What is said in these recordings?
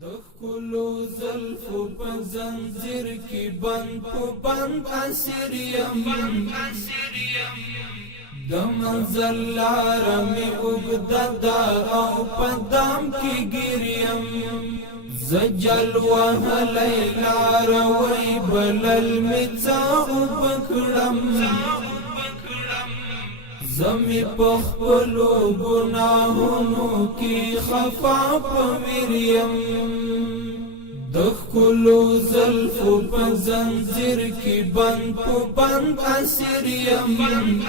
دخلو زلفو په زنجیر کی بند په بند اسیر یم د منزل لار می اوږده او په دام کی ګریم زجل وهلی لار وی بلل می څا وبکړم زمی پخپلو گناہونو کی خفا پویریم دخکلو زلفو پا زنزیر کی بند پو بند اسیریم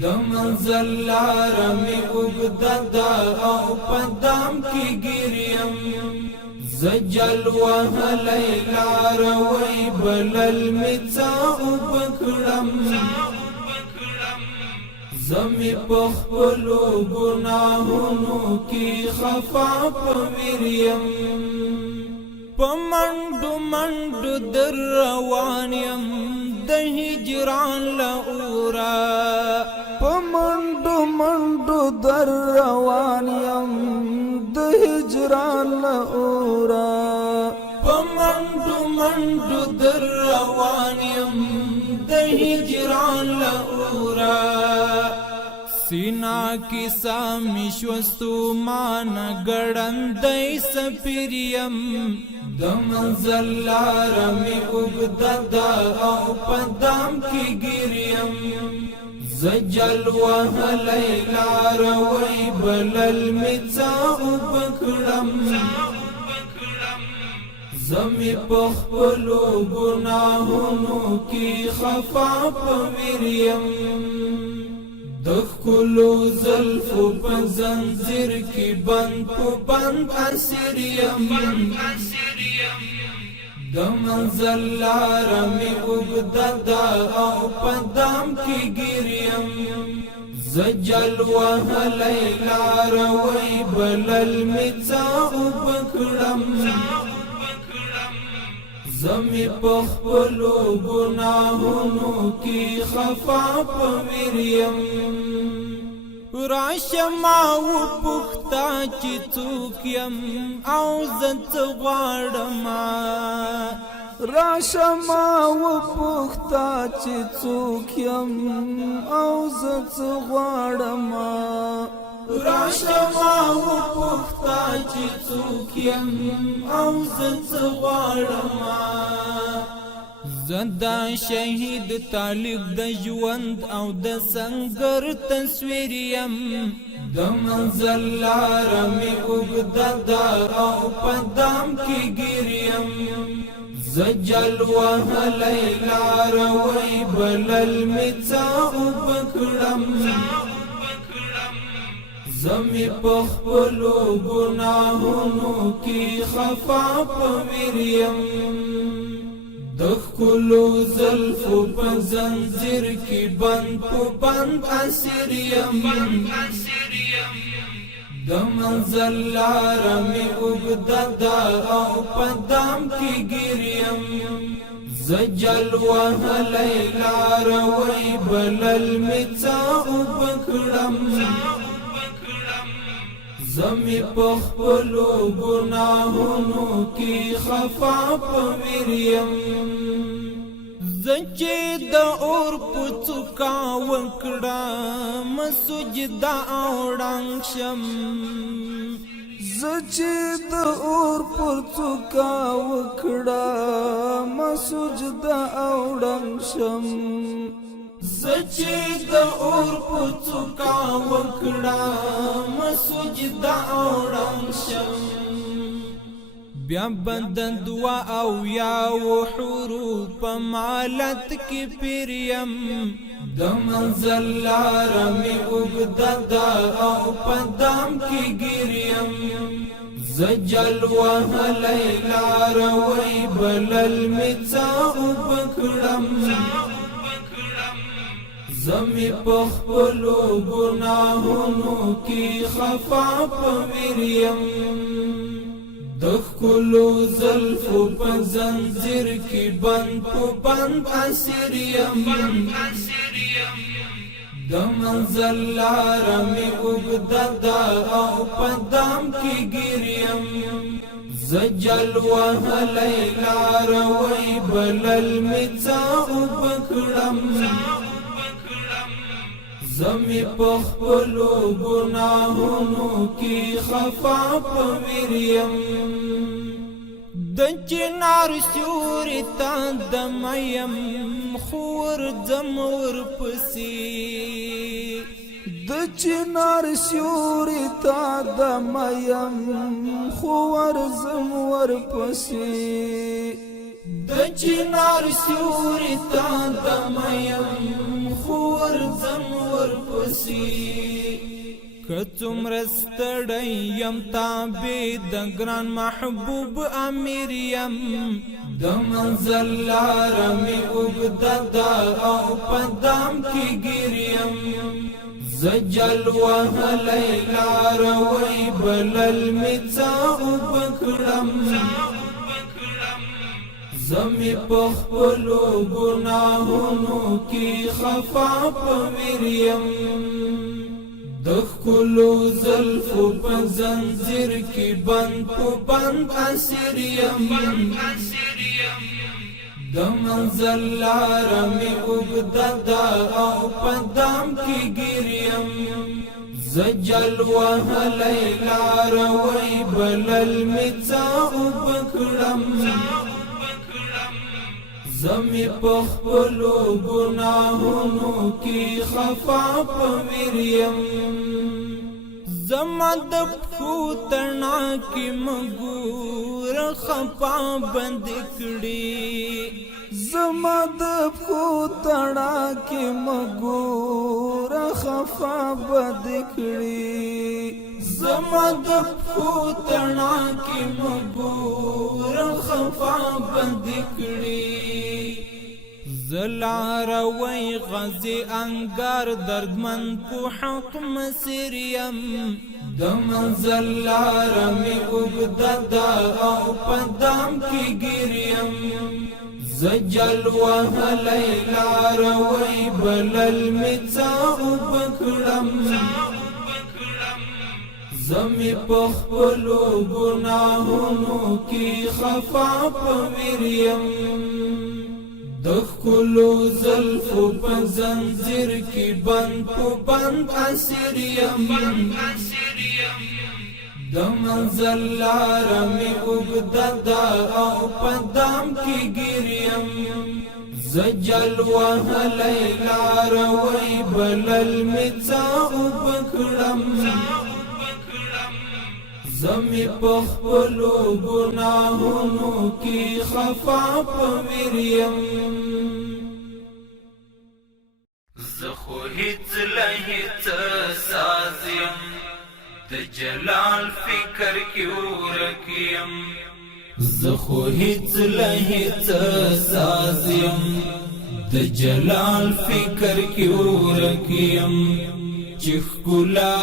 دمنزل لارمی اگددا او پدام کی گریم زجل وهلی لاروی بلل میتا اوبکڑم زمی پخپلو گناہونو کی خفا پویریم پمنڈو منڈو در روانیم د هجران لورا پمنڈو منڈو در روانیم د هجران لورا پمنڈو منڈو در روانیم د هجران لورا سینا کی سامی شوستو مان گڑندی سپیریم دمنزل لارمی اگددا او پدام کی گریم زجل وهلی لاروی بلل میتا اوبکڑم زمی پخپلو گناہونو کی خفا پویریم دخکلو زلفو پا زنزیر کی بند پو بند اسیریم دمنزل لارمی اگددا او پدام کی گریم زجل وهلی لاروی بلل میتا اوبکڑم زمی پخپلو گناہونو کی خفا پویریم راشما و پختا چی څوکیم او زت غواړما راشما و پختا چی څوکیم او زت غواړما راشما و پختا چی څوکیم او زت غواړما زدا شهید طالب د ژوند او د سنگر تصویریم د منزل لارمی اوږده او پدام کی ګریم زجل وهلی لاروی بلل میتا اوبکړم زمی پخپلو گناہونو کی خفا پویریم دخکلو زلفو پا زنزیر کی بند پو بند اسیریم دمنزل لارمی اگددا او پدام کی گریم زجل وهلی لاروی بلل میتا اوبکڑم زمی پخپلو گناہونو کی خفا پویریم زچی د اور پڅکا وکړه مسجدا اوړنګ شم زچی د اور پڅکا وکړه مسجدا اوړنګ شم زچی د اور پڅکا وکړه مسجدا اوړنګ شم بیا بدن دعا او یا حروف مالت کی پریم د منزل لارمی اوږده او پدام کی ګریم زجل وهلی لاروی بلل میتا اوبکړم زمی پخپلو گناہونو کی خفا پویریم دخکلو زلفو پا زنزیر کی بند پو بند اسیریم د منزل لار می اوږده ده او په دام کې ګریم زجل وهلی لار وی بلل می څه اوبه کړم زمی په خپلو ګناهونو کې خفا په ویریم د چنار سیوري تا دمیم خور زمور پسی د چنار سیوري تا دمیم خور زمور پسی د چنار سیوري تا دمیم خور زمور پسی کڅومره ستړی یم تابع د ګران محبوب امیر یم د منزل لار می اوږده ده او په دام کې ګریم زجل وهلی لار وی بلل می څه اوبه کړم زمی په خپلو ګناهونو کې خفا په ویریم د ښکلو زلفو په زنځیر کې بند په بند اسیر یم د منزل لاره مې اوږده ده او په دام کې ګریم زجل وهلی لاره وی بلل مې څه اوبه کړم زمی په خپلو ګناهونو کې خفا په ویریم زما د پښو تڼاکې مګور خفا بند کړي زما د پښو تڼاکې مګور خفا بند کړي زما د پښو تڼاکې مګور خفا بند کړي زلار وی غزی انگار دردمن په حق مسیر یم د منزل لار می اوږده ده او په دام کې ګریم زجل وهلی لار وی بلل می څه اوبه کړم زمی په خپلو ګناهونو کې خفا په ویریم د ښکلو زلفو په زنځیر کې بند په بند اسیر یم د منزل لاره مې اوږده ده او په دام کې ګریم زجل وهلی لاره وی بلل مې څه اوبه کړم زمی په خپلو ګناهونو کې خفا په ویریم زه خو هیڅ له هیڅ ساز یم د جلال فکر کې ورک یم زه خو هیڅ له هیڅ ساز یم د جلال فکر کې ورک یم چې ښکلا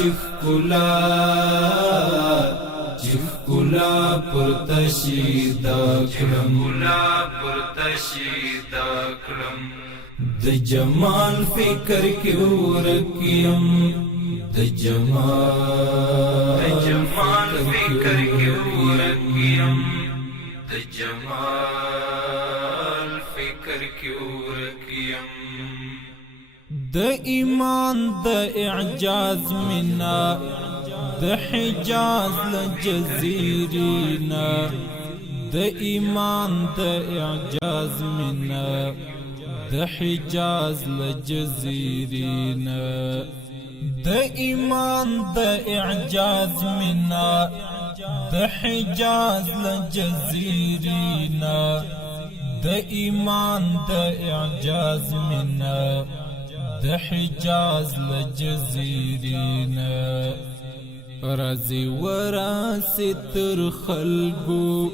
چخکلا پرتشیدا کړم د جمال فکر کې ورکیم د جمال فکر کې ورکیم د جمال فکر کې ورکیم د ایمان د اعجاز منا د حجاز لجزیرینا د ایمان د اعجاز منا د حجاز لجزیرینا د ایمان د اعجاز منا د حجاز لجزیرینا د ایمان د اعجاز منا د حجاز لجزیرینا رازی وراسی تر خلقو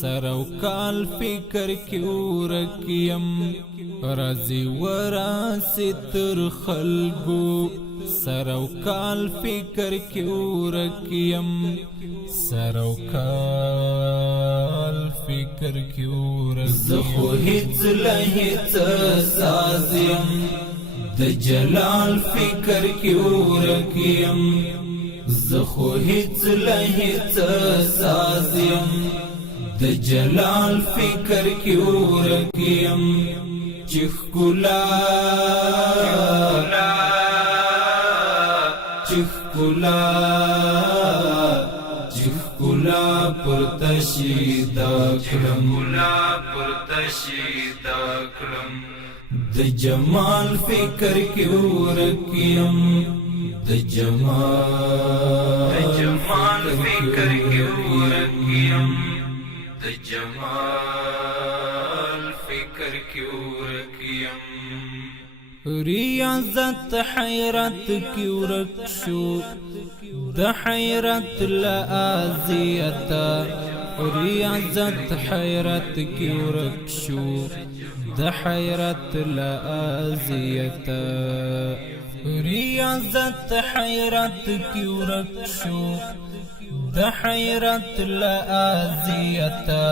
سرو کال فکر کی ورکیم رازی وراسی تر خلقو سرو کال فکر کی ورکیم سرو کال فکر کی ورکیم زخو هیڅ لهیڅ سازیم د جلال فکر کی ورکیم زخو هیڅ لهیڅ سازیم د جلال فکر کی ورکیم چخکولا چخکولا چخکولا پرتشیدا کړم د جمال فکر کی ورکیم د جمال فکر کی ورکیم د جمال فکر کی ورکیم ریاضت حیرت کی ورکشو د حیرت لآزیتا ریاضت حیرت کی ورکشو د حیرت لآزیتا ریاضت حیرت کی ورکشو د حیرت لآزیتا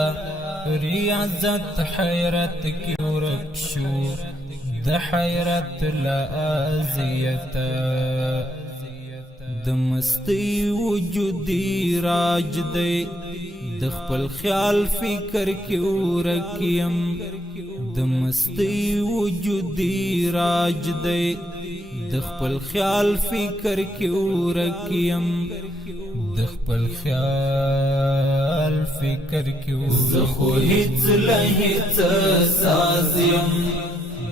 ریاضت حیرت کی ورکشو د حیرت لآزیتا د مستی وجودی راج دی د خپل خیال فکر کی ورکیم د مستی وجودی راج دی د خپل خیال فکر کی ورکیم د خپل خیال فکر کی ورکیم زخو هیڅ لهیڅ سازیم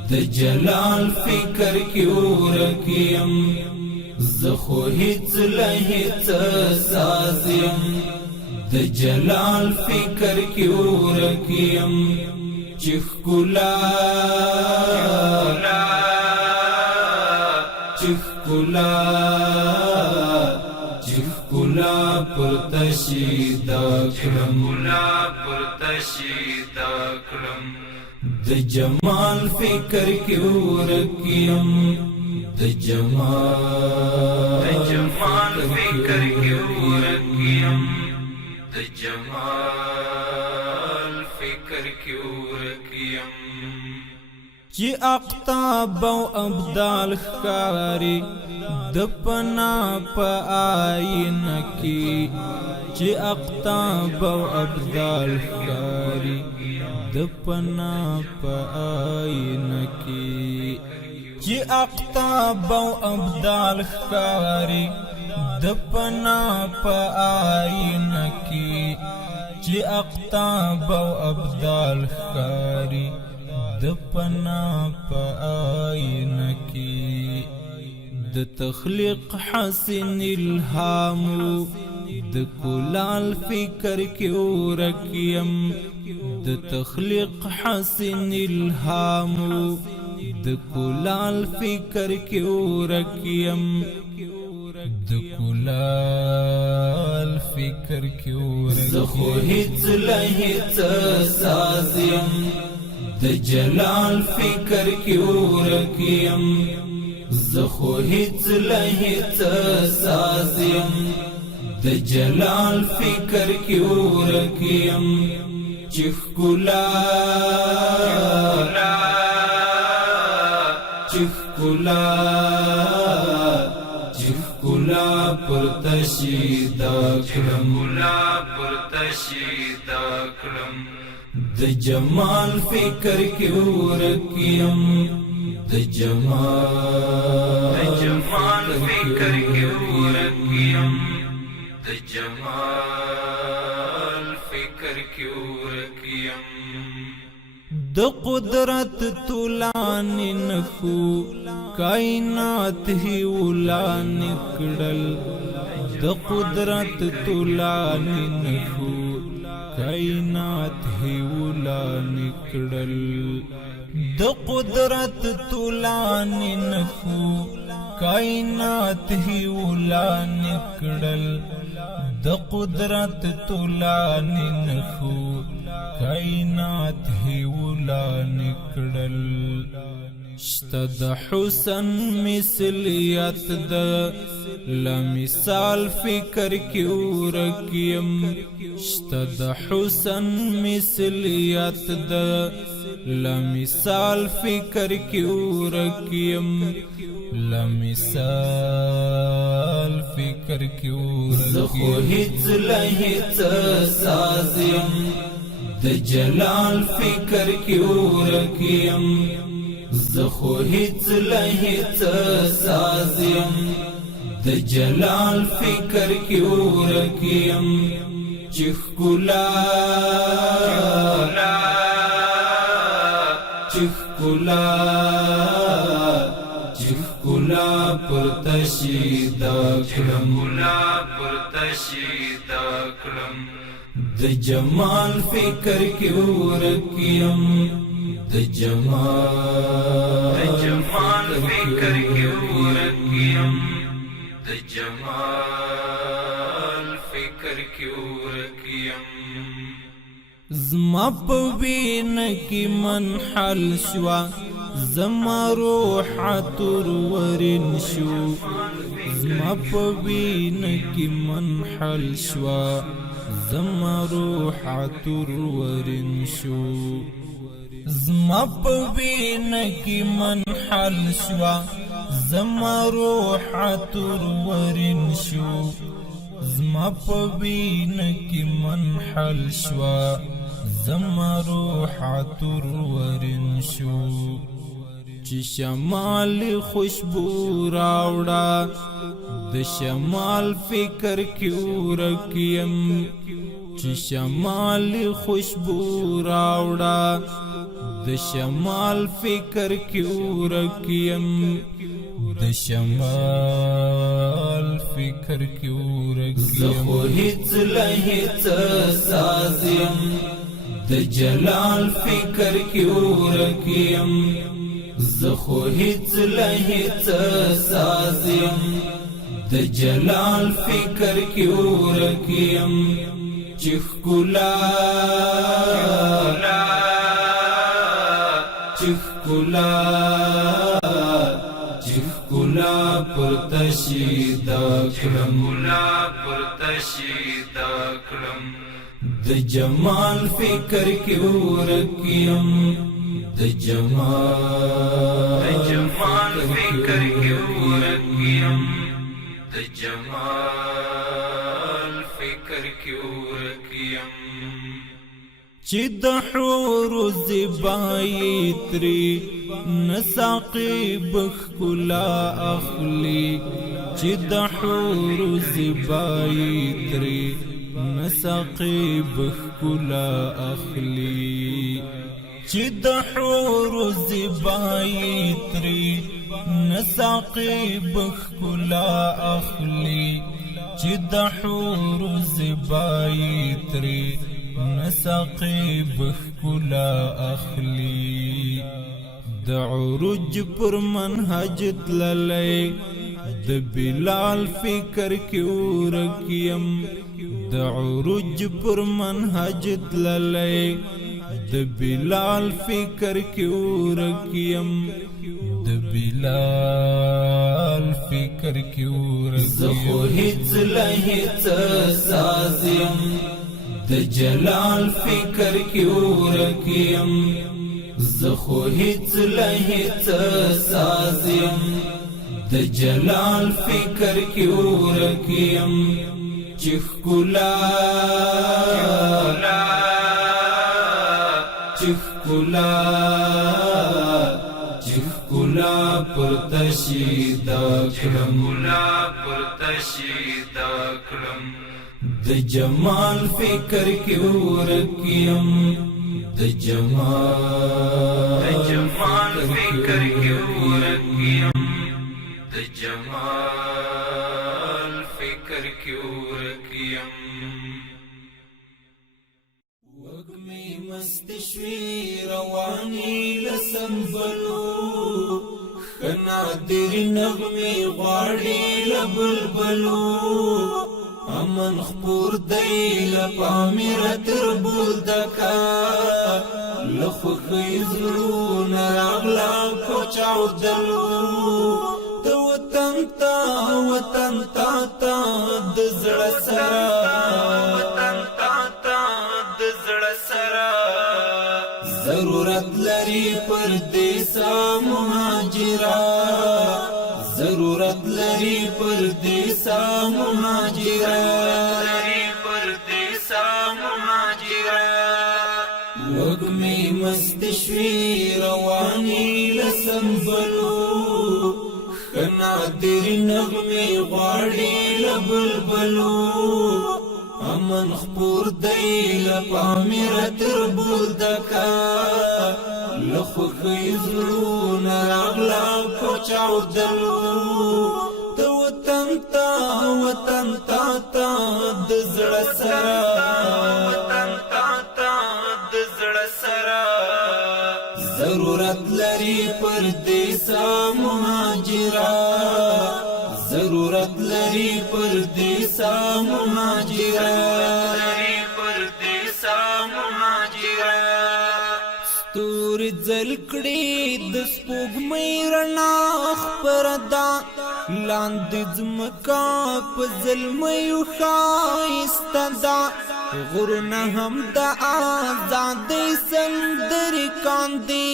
د جلال فکر کی ورکیم زخو هیڅ لهیڅ سازیم د جلال فکر کی ورکیم چخکولا چخکولا چخکولا پرتشیدا کړم د جمال فکر کی ورکیم د جمال فکر کی ورکیم د جمال فکر کی ورکیم چی اقطاب و ابدال خکاری د پنا پا آئین کی چی اقطاب و ابدال خکاری د پنا پا آئین کی چی اقطاب و ابدال خکاری د پنا پا آئین کی چی اقطاب و ابدال خکاری د پنا پا آئین کی د تخلیق حسن الهامو د کلال فکر کی ورکیم د تخلیق حسن الهامو د کلال فکر کی ورکیم د کلال فکر کی ورکیم زخو هیڅ لهیڅ سازیم د جلال فکر کی ورکیم زخو هیڅ لهیڅ سازیم د جلال فکر کی ورکیم چخکولا چخکولا چخکولا پرتشیدا کړم د جمال فکر کی ورکیم د جمال فکر کی ورکیم د جمال فکر کی ورکیم د قدرت تولان نخو کائنات ہی اولان کڑل د قدرت تولان نخو کائنات ہی اولان کڑل د قدرت تولان نخو کائنات ہی اولان کڑل د قدرت تولانی نخو کائنات هیولا نکڑل شتا د حسن مثلیت د لمثال فکر کی ورکیم شتا د حسن مثلیت د لمثال فکر کی ورکیم لمثال فکر کی ورکیم زخو هیڅ لهیڅ سازیم د جلال فکر کی ورکیم زخو هیڅ لهیڅ سازیم د جلال فکر کی ورکیم چخکولا چخکولا چخکولا پر تشیدا کړم د جمال فکر کی ورکیم د جمال فکر کی ورکیم د جمال فکر کی ورکیم زما په وین کی منحل شوا زما روح عطر ورن شو زما په وین کی منحل شوا زما روح عطر ورن شو زما په وین کی منحل شوا زما روح عطر ورن شو زما په وین کی منحل شوا زما روح عطر ورن شو چې شمال خوشبو راوړه د شمال فکر کی ورکیم چې شمال خوشبو راوړه د شمال فکر کی ورکیم د شمال فکر کی ورکیم زخو هیڅ لهیڅ سازیم د جلال فکر کی ورکیم زخو هیڅ لهیڅ سازیم د جلال فکر کی ورکیم چخکولا چخکولا چخکولا پر تشیدا کړم د جمال فکر کی ورکیم د جمال فکر کی ورکیم د جمال فکر کی ورکیم چې د حور زبای تری نساقی بخکلا اخلی چې د حور زبای تری نساقی بخکلا اخلی چې د حور زبای تری نساقی بخکلا اخلی چې د حور زبای تری نساقی بخکلا اخلی د عروج پر منهج تللی د بلال فکر کی ورکیم د عروج پر منهج تللی د بلال فکر کی ورکیم د بلال فکر کی ورکیم زخو هیڅ لهیڅ سازیم د جلال فکر کی ورکیم زخو هیڅ لهیڅ سازیم د جلال فکر کی ورکیم چخکولا چخکولا چخکولا پر تشیدا کړم د جمال فکر کی ورکیم د جمال فکر کی ورکیم د جمال فکر کی ورکیم وګمی مست شوی رواني لسنبلو خنادر نغمي غواړي لبلبلو امن خپور دی لپامیر تر بولدکا لخوخی زلون راغلا کوچاو دلو د وطن تا دزړه سره وطن تا دزړه سره ضرورت لري پردیسا مهاجرا ضرورت لري پردیسا مهاجرا وګمې مست شوي رواني لسنبلو نادر نغمې غواړي لبلبلو امن خپور دی لپامیر تر بولدکا لخوخی زلون راغلا کوچاو دلو د وطن تا دزړه سره وطن تا دزړه سره ضرورت لري پردیسا مهاجرا ضرورت لري پردیسا مهاجرا ستوري ځلکړي د سپوږمۍ رڼا خپره ده لاندې ځمکه په ظلمیو ښایسته ده غرونه هم د آزادۍ سندرې کاندي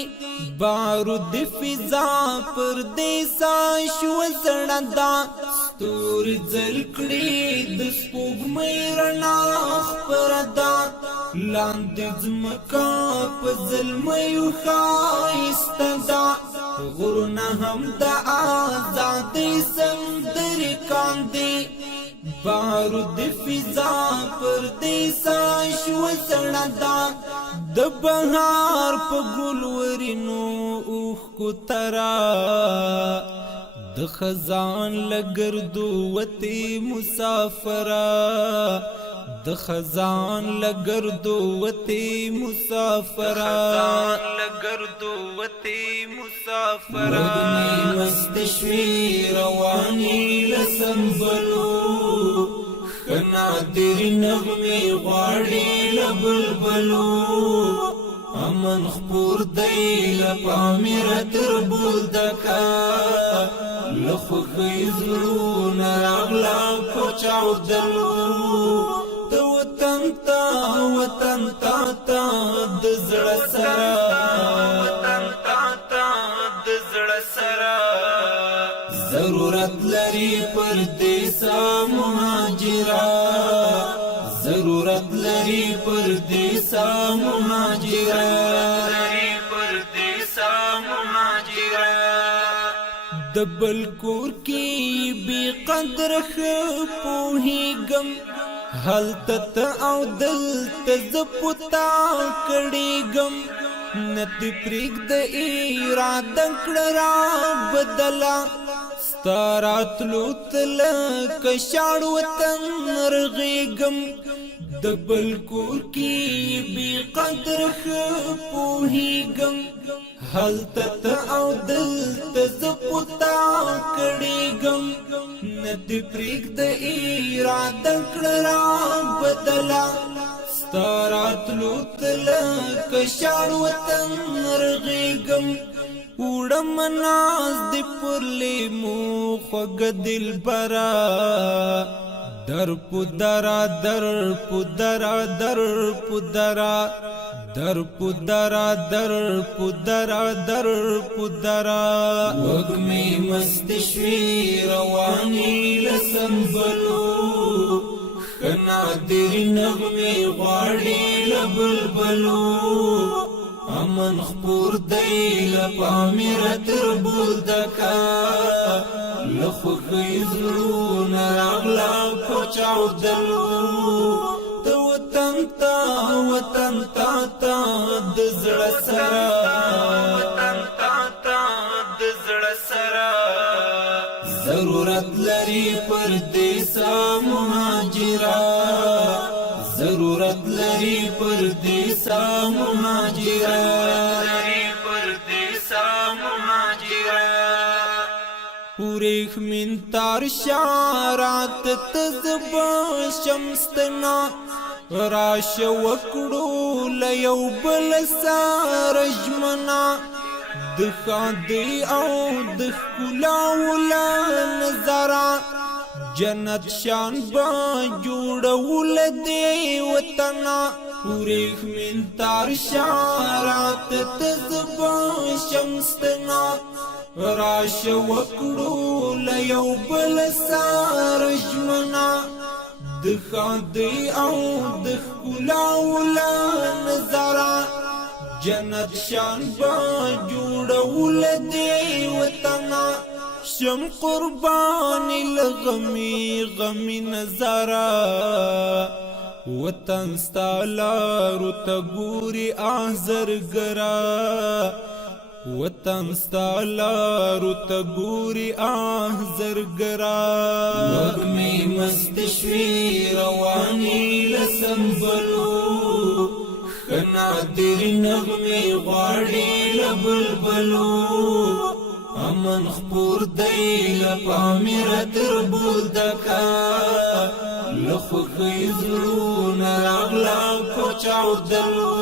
بارود فضا پردیسا شو زړه ده ستوري ځلکړي د سپوږمۍ رڼا خپره ده لاندې ځمکه په ظلمیو ښایسته ده غرونه هم د آزادۍ سندرې کاندي بارود فضا پردیسا شو زړه ده د بهار په ګلورینو اوښکو ترا د خزان لګردو وتې مسافره د خزان لګردو وتې مسافره وګمې مست شوي رواني لسنبلو نادر نغمې غواړي لبلبلو امن خپور دی لپامیر تر بولدکا لخوخی زلون راغلا کوچاو دلو د وطن تا دزړه سره وطن تا دزړه سره ضرورت لري پردیسا مهاجرا ضرورت لري پردیسا مهاجرا د بل کور کې بی قدر پوهیږم هلته او دلته ز پتا کړيږم نتی پرېږد اراده کړه را بدله ستاراتلو تلکه شاړ وطن رغېږم د بل کور کې بی قدر پوهیږم هلته او دلته ز پتا کړيږم ندی پرېږد اراده کړه را بدله ستاراتلو تلکه شاړ وطن رغېږم وړم ناز دې پر لیمو خوږ دلبره در پدرا در پدرا در پدرا در پدرا در پدرا در پدرا وګمې مست شوي رواني لسنبلو نادر نغمې غواړي لبلبلو امن خپور دی لپامیر تر بولدکا لخوخی زلون راغلا کوچاو دلو د وطن تا دزړه سره وطن تا دزړه سره ضرورت لري پردیسا مهاجرا ضرورت لري پردیسا مهاجرا پورې ریخ من تار شارات تزب شمستنا راش وکړو لیو بل سار جمنا د خاندي او د ښکلاو له نظره جنت شان با جوړول دی وطنا ریخ من تار شارات تزب شمستنا راش وکړو لیو بل سار جمنا د خاندي او د ښکلاو له نظره جنت شان با جوړول دی وطنا شم قربانی لغمی غمی نظارا وطن ستالارو تا گوری آزر گرا وطن ستالارو تا گوری آزر گرا وگمی مستشوی روانی لسنبلو خنادر نغمی غاڑی لبلبلو امن خپور دی لپامیر تر بولدکا لخوخی زلون راغلا کوچاو دلو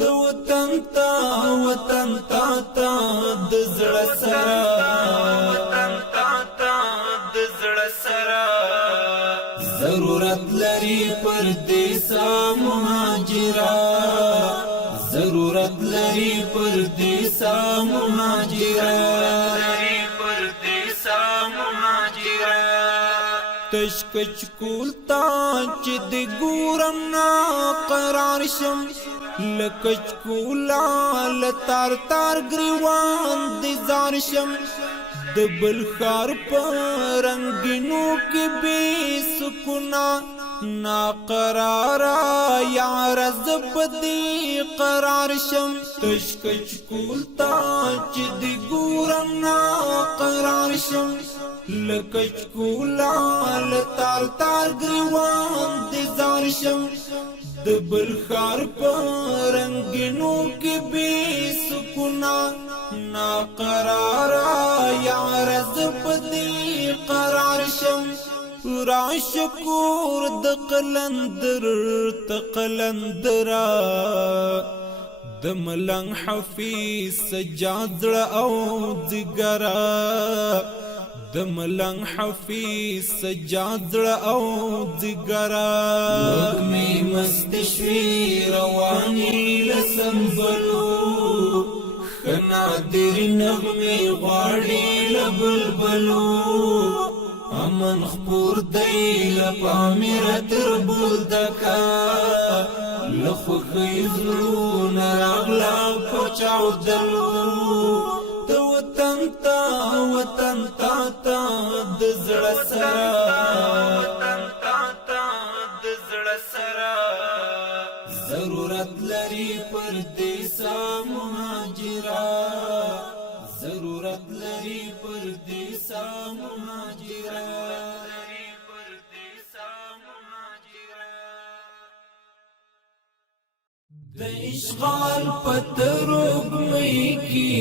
د وطن تا دزړ سرا وطن تا دزړ سرا ضرورت لري پردیسا مهاجرا ضرورت لري پردیسا مهاجرا تشکچ کولتا چې د ګورم نا قرار شم لکچ کولا لتار تار گریوان د زار شم د بل خار په رنگینو کې بے سکونا نا قرارا یار زبدی قرار شم تشکچ کولتا چې د ګورم نا قرار شم لکچ کولا لتار تار گریوان د زار شم د بل خار په رنگینو کې بے سکونا نا قرارا یار زبدی قرار شم راشکور د قلندر تقلندرا د ملنګ حفیظ سجاد او ذګرا د ملنګ حفیظ سجاد او ذګرا وګمی مستشوی رواني لسنبلو خنادر نغمی غاړي لبلبلو امن خپور دی لپامیر تر بولدکا لخوخی زلون راغلا کوچاو دلو د وطن تا دزړ سرا وطن تا دزړ سرا ضرورت لري پردیسا مهاجرا ضرورت لري پردیسا مهاجرا د اشغال پتروب مې کی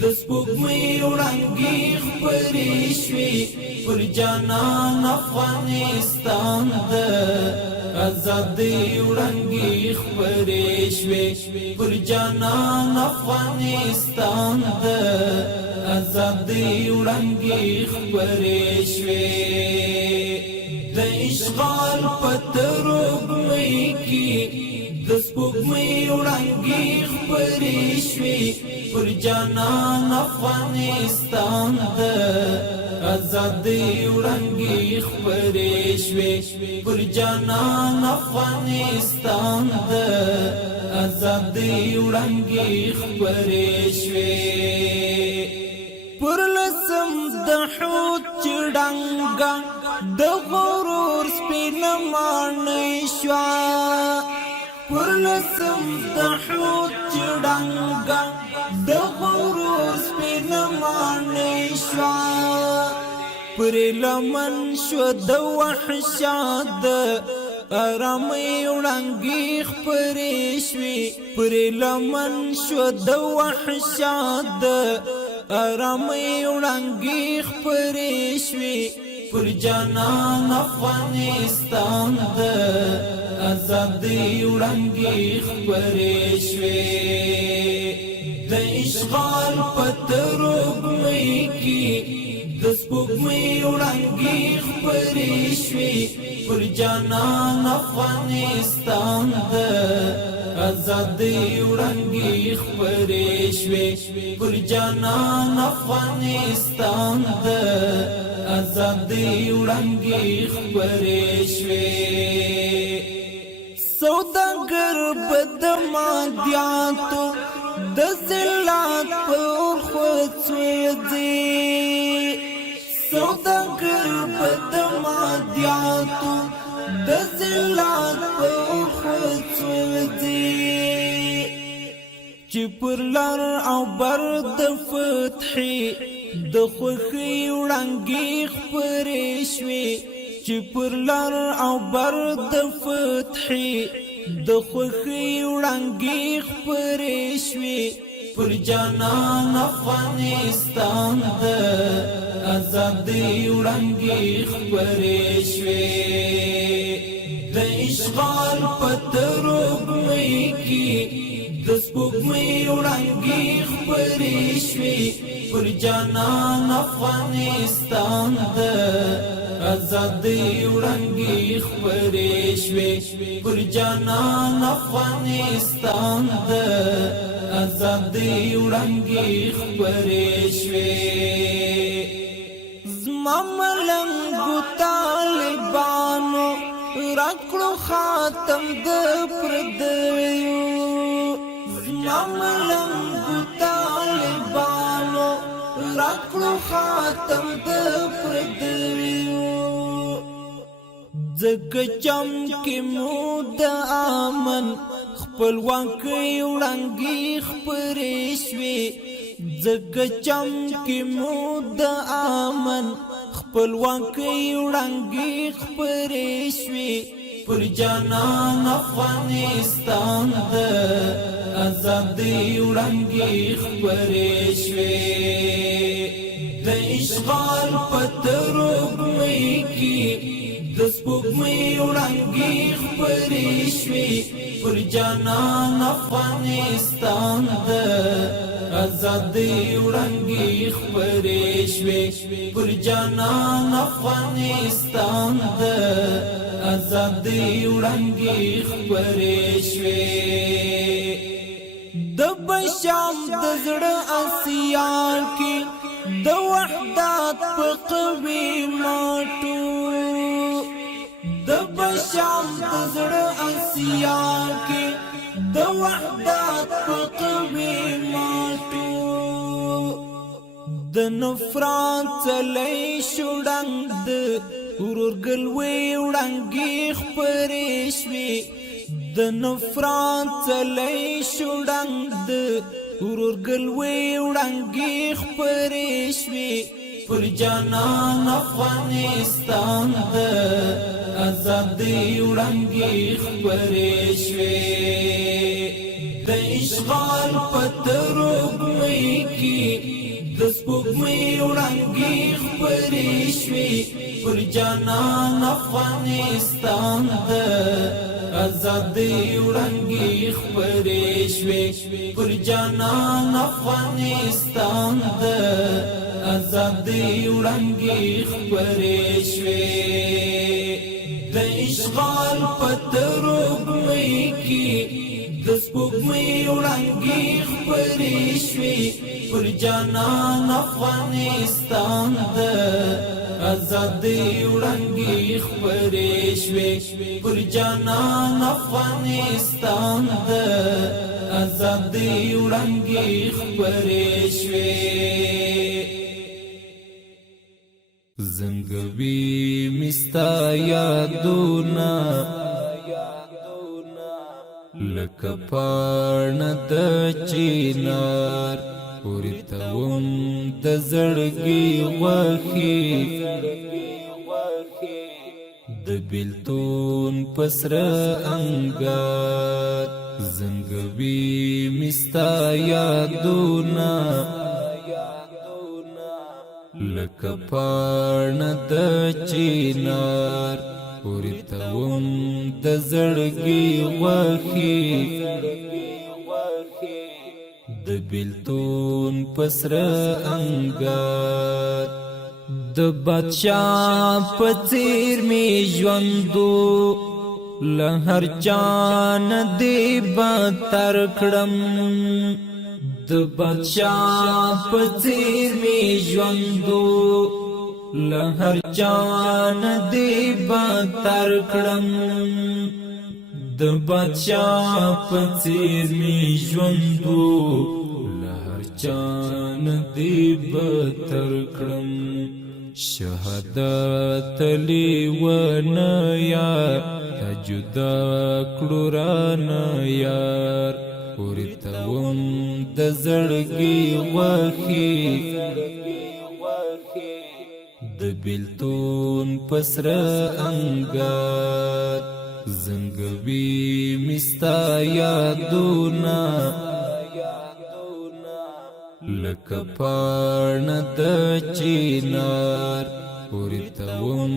د سپوږمۍ وړانګې خپرې شوې پر جانان افغانستان د آزادۍ وړانګې خپرې شوې پر جانان افغانستان د آزادۍ وړانګې خپرې شوې د اشغال پتروب مې کی د سپوږمۍ وړانګې خپرې شوې پر جانان افغانستان د آزادۍ وړانګې خپرې شوې پر جانان افغانستان د آزادۍ وړانګې خپرې شوې پر لسم د حوت چړنګا د غرور سپینه ماڼۍ شوه پر لسم د حوت چړنګا د غرور سپینه ماڼۍ شوه پر لمن شو د وحشت د آرامۍ وړانګې خپرې شوې پر لمن شو د وحشت د ارامي وړانګې خپرې شوې پر جانان افغانستان د ازادۍ وړانګې خپرې شوې د اشغال په ترږمۍ کې د سپوږمۍ وړانګې خپرې شوې پر جانان افغانستان د ازادۍ وړانګې خپرې شوې پر جانان افغانستان د ازادۍ وړانګې خپرې شوې سوداګر به د مادیاتو د ذلت پر خود سوځي سوداګر به د مادیاتو د ذلت پر خود سوځي چې پر لار او بر د فتحې د خوښۍ وړانګې خپرې شوې چې پر لار او بر د فتحې د خوښۍ وړانګې خپرې شوې پر جانان افغانستان د ازادۍ وړانګې خپرې شوې د اشغال په ترږمۍ کې د سپوږمۍ وړانګې خپرې شوې پر جانان افغانستان د ازادۍ وړانګې خپرې شوې پر جانان افغانستان د ازادۍ وړانګې خپرې شوې زما ملنګو طالبانو راکړو خاتم د پردیو زما ملنګو طالبانو راکړو خاتم د پردیو ځکه چم کې مو د امن خپلواکۍ وړانګې خپرې شوې ځکه چم کې مو د امن خپلواکۍ وړانګې خپرې شوې پر جانان افغانستان د ازادۍ وړانګې خپرې شوې د اشغال په ترږمۍ کې د سپوږمۍ وړانګې خپرې شوې پر جانان افغانستان د ازادۍ وړانګې خپرې شوې پر جانان افغانستان د ازادۍ وړانګې خپرې شوې د بشام د زړه اسیا کې د وحدت په قوي ماټو د بشام د زړه اسیا کې د وحدت په قوي ماټو د نفرت چلای شوډنګ د ورورګلوي وړانګې خپرې شوې د نفرت چلای شوډنګ د ورورګلوي وړانګې خپرې شوې پر جانان افغانستان د ازادۍ وړانګې خپرې شوې د اشغال په ترږمۍ کې د سپوږمۍ وړانګې خپرې شوې پر جانان افغانستان د ازادۍ وړانګې خپرې شوې پر جانان افغانستان د ازادۍ وړانګې خپرې شوې د اشغال په ترږمۍ کې د سپوږمۍ وړانګې خپرې شوې پر جانان افغانستان د ازادۍ وړانګې خپرې شوې پر جانان افغانستان د ازادۍ وړانګې خپرې شوې زنګوي مستا یادونه لکه پاڼه د چینار ورتوم د زړګي غوښي د بیلتون پسر انګار زنګوي مستا یادونه لکه پاڼه د چینار ورتوم د زړګي غوښې د بیلتون پسره انګار د بادشاہ په څیر می ژوندو له هر چا نه دې بدتر کړم د بادشاہ په څیر می ژوندو له هر چا نه دې بدتر کړم د بادشاہ په څیر می ژوندو له هر چا نه دې بدتر کړم شهادت لیونه یار تا جدا کړو رانه یار ورتوم د زړګي غوښې د بیلتون پسره انګار زنګوي مستا یادونه لکه پاڼه د چینار ورتوم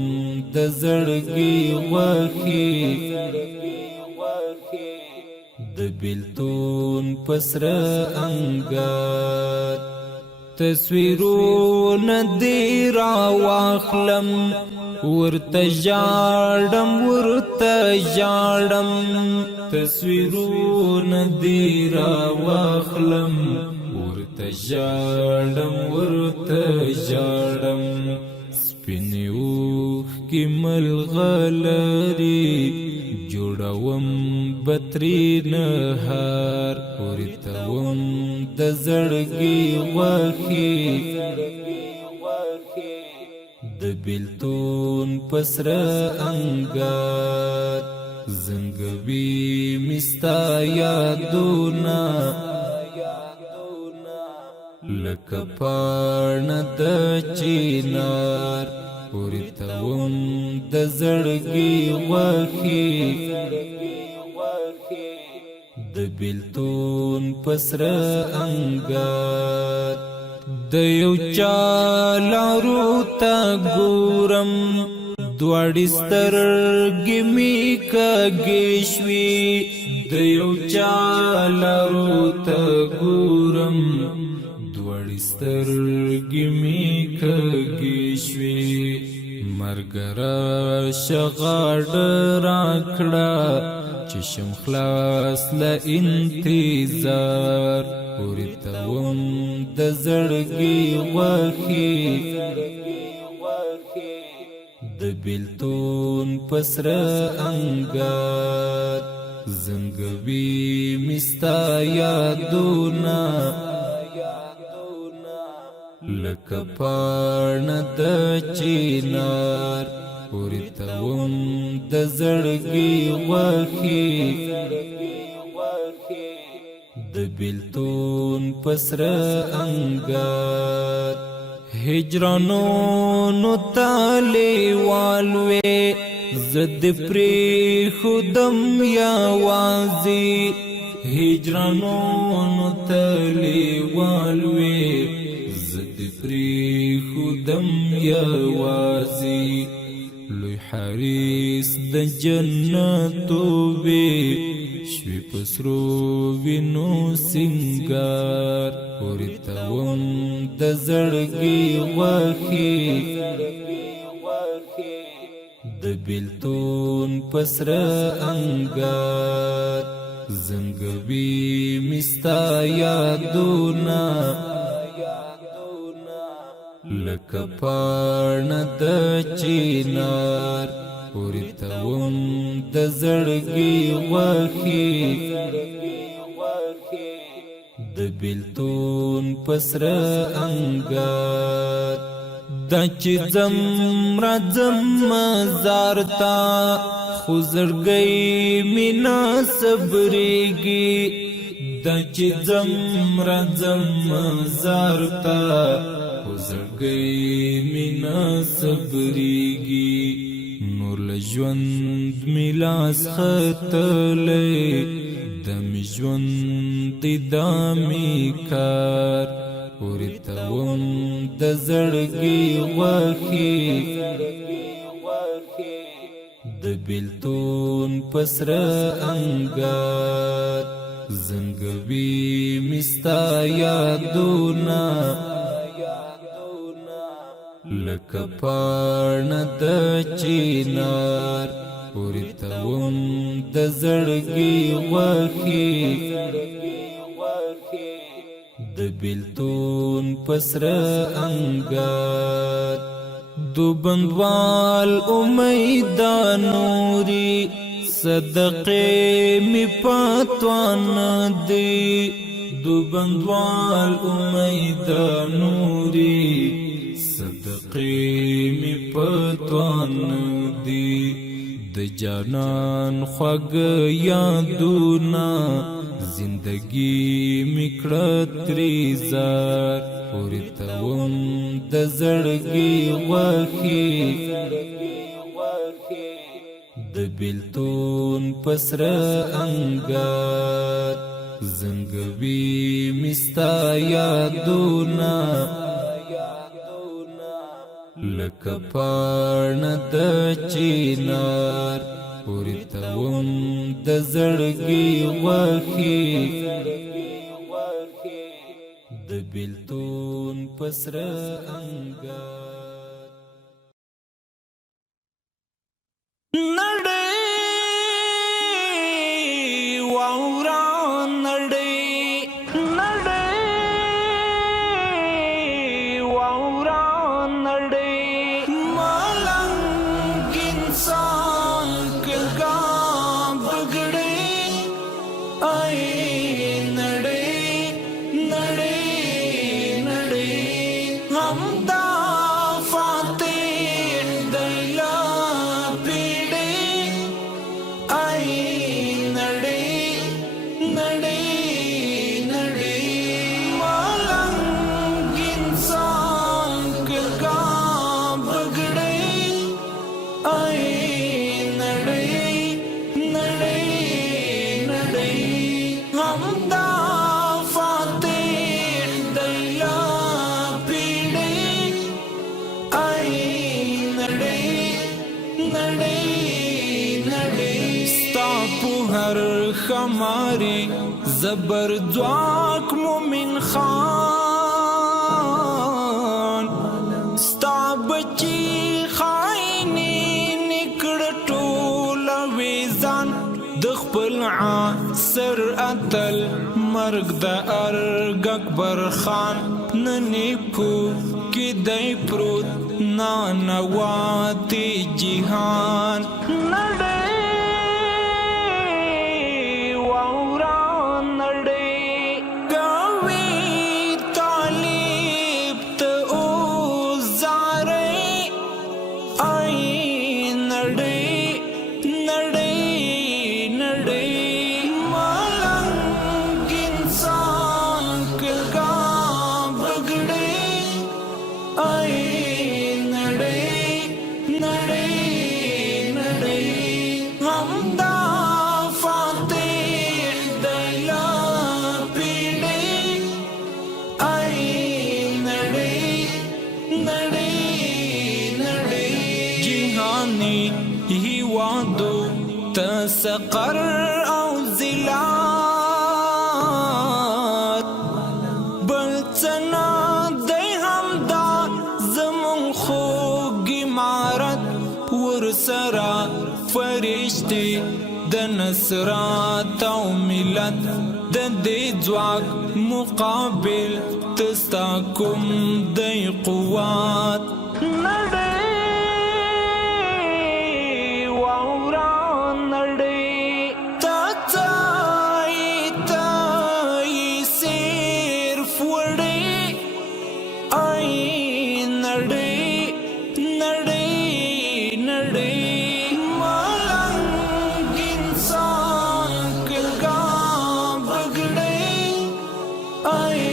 د زړګي غوښې د بیلتون پسره انګار تصویرونه دې راواخلم ورته ژاړم ورته ژاړم تصویرونه دې راواخلم ورته ژاړم ورته ژاړم سپینې اوښکې ملغلرې جوړوم بترې نهار ورتوم د زړګي غوښې د بیلتون پسره انګار زنګوي مستا یادونه لکه پاڼه د چینار ورتوم د زړګي غوښې د بیلتون پسره انګار د یو چا لارو ته ګورم دواړې سترګې مې کږې شوې د یو چا لارو ته ګورم دواړې سترګې مې کږې شوې مرګ راشه غاړه راکړه چشم خلاص له انتظار ورتوم د زړګي غوښې د بیلتون پسره انګار زنګوي مستا یادونه لکه پاڼه د چینار ورتوم د زړګي غوښې د بیلتون پسره انګار هجرانونو تالیوال وې زد پرېښودم یوازې هجرانونو تالیوال وې زد پرېښودم یوازې لوی حریص د جنتو وې شوی پسرو وینو سنگار ورتوم د زړګي غوښې د بیلتون پسره انګار زنګوي مستا یادونه لکه پاڼه د چینار ورتوم د زړګي غوښې د بیلتون پسره انګار دا چې ځم راځم مزار ته خو زړګی مې نه صبرېږي دا چې ځم راځم مزار ته خو زړګی مې نه صبرېږي نور له ژوند مې لاس ختلی د مې ژوند دا مې کار ورتوم د زړګي غوښي د بیلتون پسر انګار زنګوي مستا یادونا لکه پاڼه د چینار ورتوم د زړګي غوښي د بیلتون پسر انګار دو بندوال امیدا نوری صدقے می پاتوان دی دو بندوال امیدا نوری صدقے می پاتوان دی د جانان خوږ یادونا زندگی میکړه تریزار ورتوم د زړګي غوښي د بیلتون پسر انګار زنګوي مستا یادونا لکه پاڼه د چینار ورتوم د زړګي غوښي د بیلتون پسر انګار نړۍ واورا نړۍ واورا نړۍ ملنګ انسان کګا بګړې آی نړۍ همدا فاتح دلا پیړې آی نړۍ ملنګ انسان کګا بګړې آی نړۍ همدا فاتح دلا پیړې آی نړۍ ستا په هر خماري زبر ځواک مومن خان ستا بچي خايني نکړ ټول ویزان د خپل عصر اتل مرګ د ارګ اکبر خان ننیکو کې دای پروت نانواتی جهان نړۍ واورا نړۍ کوي طالب ته اوزارې آی نړۍ ملنګ انسان کګا بګړې آی نړۍ همدا فاتح دلا پیړې آی نړۍ جهاني هیوادو تسقر او زلات بلڅنا دی همدا زمون خوږ امارت ورسره فرشتي د نصرات او ملت د دې ځواک مقابل تستا کوم د قوت نړۍ واورا نړۍ تای صرف وړې آی نړۍ ملنګ انسان کګا بګړې آی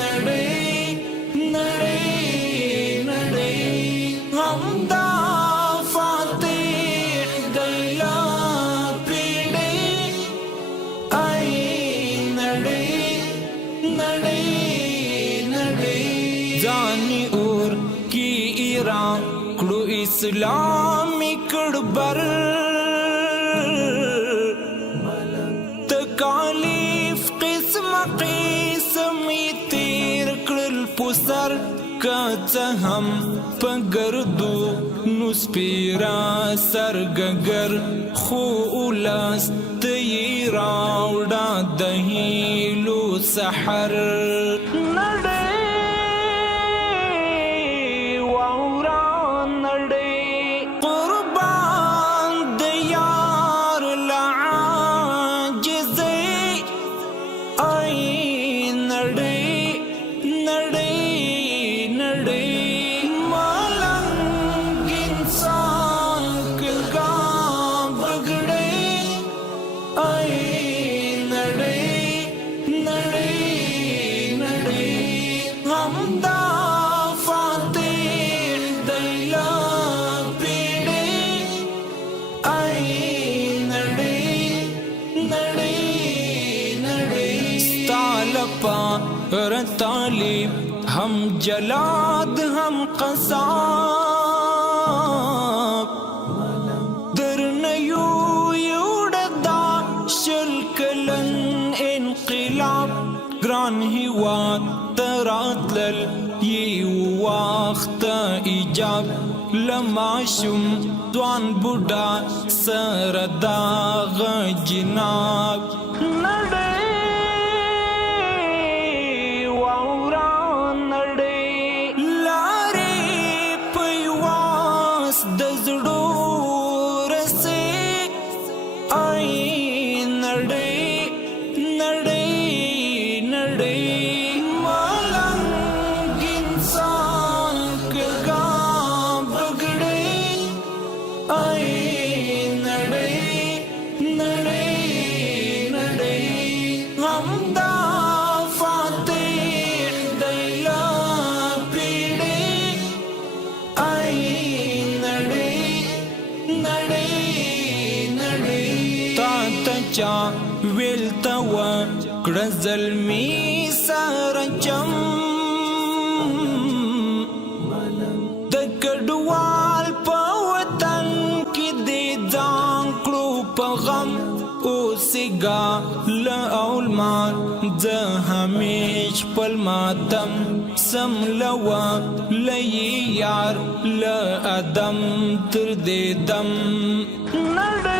نړۍ اسلامی کڑبر تکالیف قسم قسمی تیر کرل پسر کڅ هم پګردو نو سپیرا سرګګر خو اولاس تی راوډا د هیلو سحر نړۍ واورا نړۍ قربان د یار لعاجزۍ ای نړۍ نړۍ نړۍ ملنګ انسان کګا بګړې ای نړۍ نړۍ نړۍ همدا فاتح دیلا پیړې ای نړۍ نړۍ نړۍ ستالپا طالب هم جلاد هم قصاب درنه یوړدا شل کلن انقلاب ګران هیواد تراتلل یو وخت ایجاب لماشم ځوان بوډا سره داغ جناب نړۍ د زړو رسې ای نړۍ نړۍ نړۍ ملنګ انسان کګا بګړې ای نړۍ نړۍ نړۍ همدا فاتح دیلا پیړې ای چا ویلتا و کړه ظلمي سرچم د کډوال په وطن کې دې ځان کړو په غم اوسېږه له اولمان زه همیش خپل ماتم سملوه له یار له ادم تر دې دم نړۍ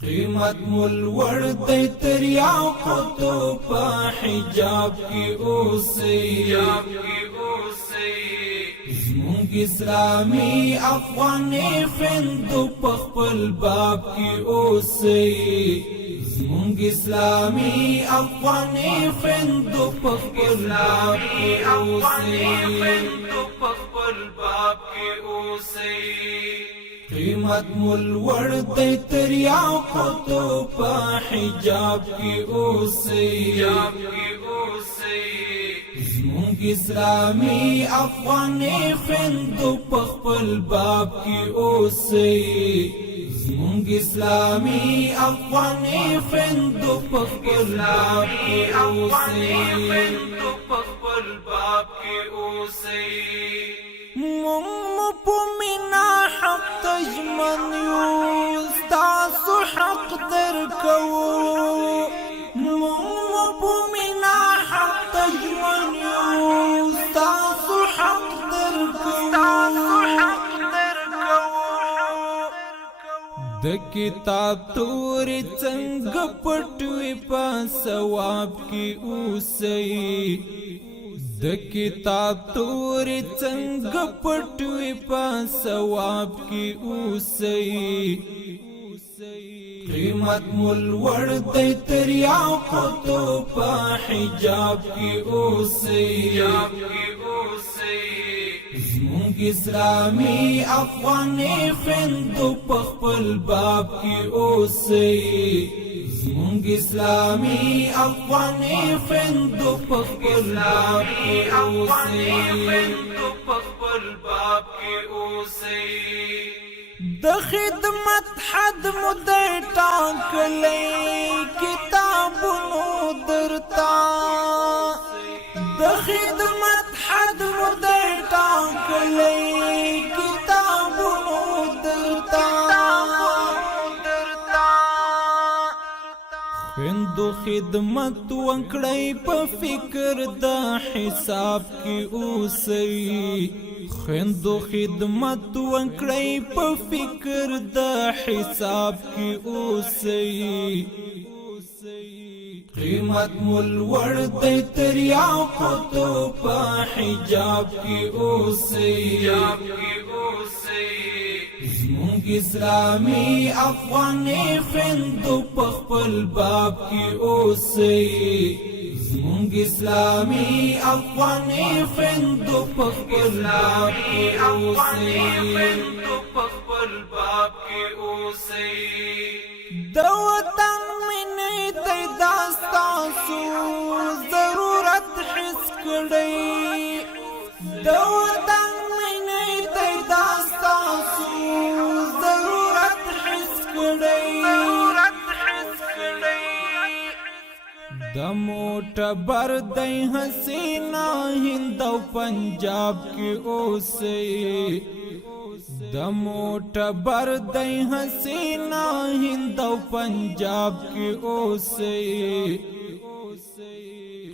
قیمت مول ورته تریا قطو په حجاب کې اوسې زمونږ اسلامي افغاني خویندو په خپل باب کې اوسې زمونږ اسلامي افغاني خویندو په خپل باب کې اوسې قیمت مول ورته تریا قطو په حجاب کې اوسې زمونږ اسلامي افغاني خویندو په خپل باب کې اوسې زمونږ اسلامي افغاني خویندو په خپل باب کې اوسې مونږ په مینا حق تجمن یو ستاسو ستاسو حق درکو مونږ په مینا حق تجمن یو ستاسو حق درکو د کتاب تورې څنګه پټوي په ثواب کې اوسئ د کتاب تورې څنګه پټوي په ثواب کې اوسئ قیمت مول ور دی تریاقتو په حجاب کې اوسئ زمونږ اسلامي افغاني خویندو په خپل باب کې اوسئ زمونږ اسلامي افغاني خویندو په خپل باب کې اوسئ د خدمت حد مو در ټاکلی کتابونو درتا د خدمت حد مو در ټاکلی کتابونو درتا خویندو خدمت وکړئ په فکر د حساب کې اوسئ خویندو خدمت وکړئ په فکر د حساب کې اوسئ قیمت مول ور دی تریاقتو په حجاب کې اوسئ زمونږ اسلامي افغاني خویندو په خپل باب کې اوسئ زمونږ اسلامي افغاني خویندو په خپل باب کې اوسئ د وطن مینې ته دا ستاسو ضرورت حس کړئ د وطن مینې ته دا ستاسو ضرورت حس کړئ د موټبر دی حسینا هند او پنجاب کې اوسئ د موټبر دی حسینا هند او پنجاب کې اوسئ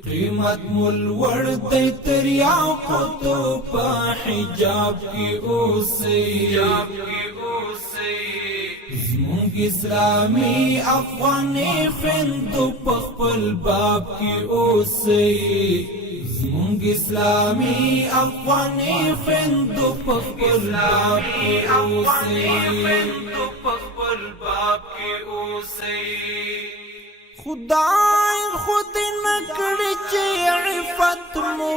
قیمت مول ور دی تریاقتو په حجاب کې اوسئ زمونږ اسلامي افغاني خویندو په خپل باب کې اوسئ زمونږ اسلامي افغاني خویندو په خپل باب کې اوسئ خدای خود نکړي چې عفت مو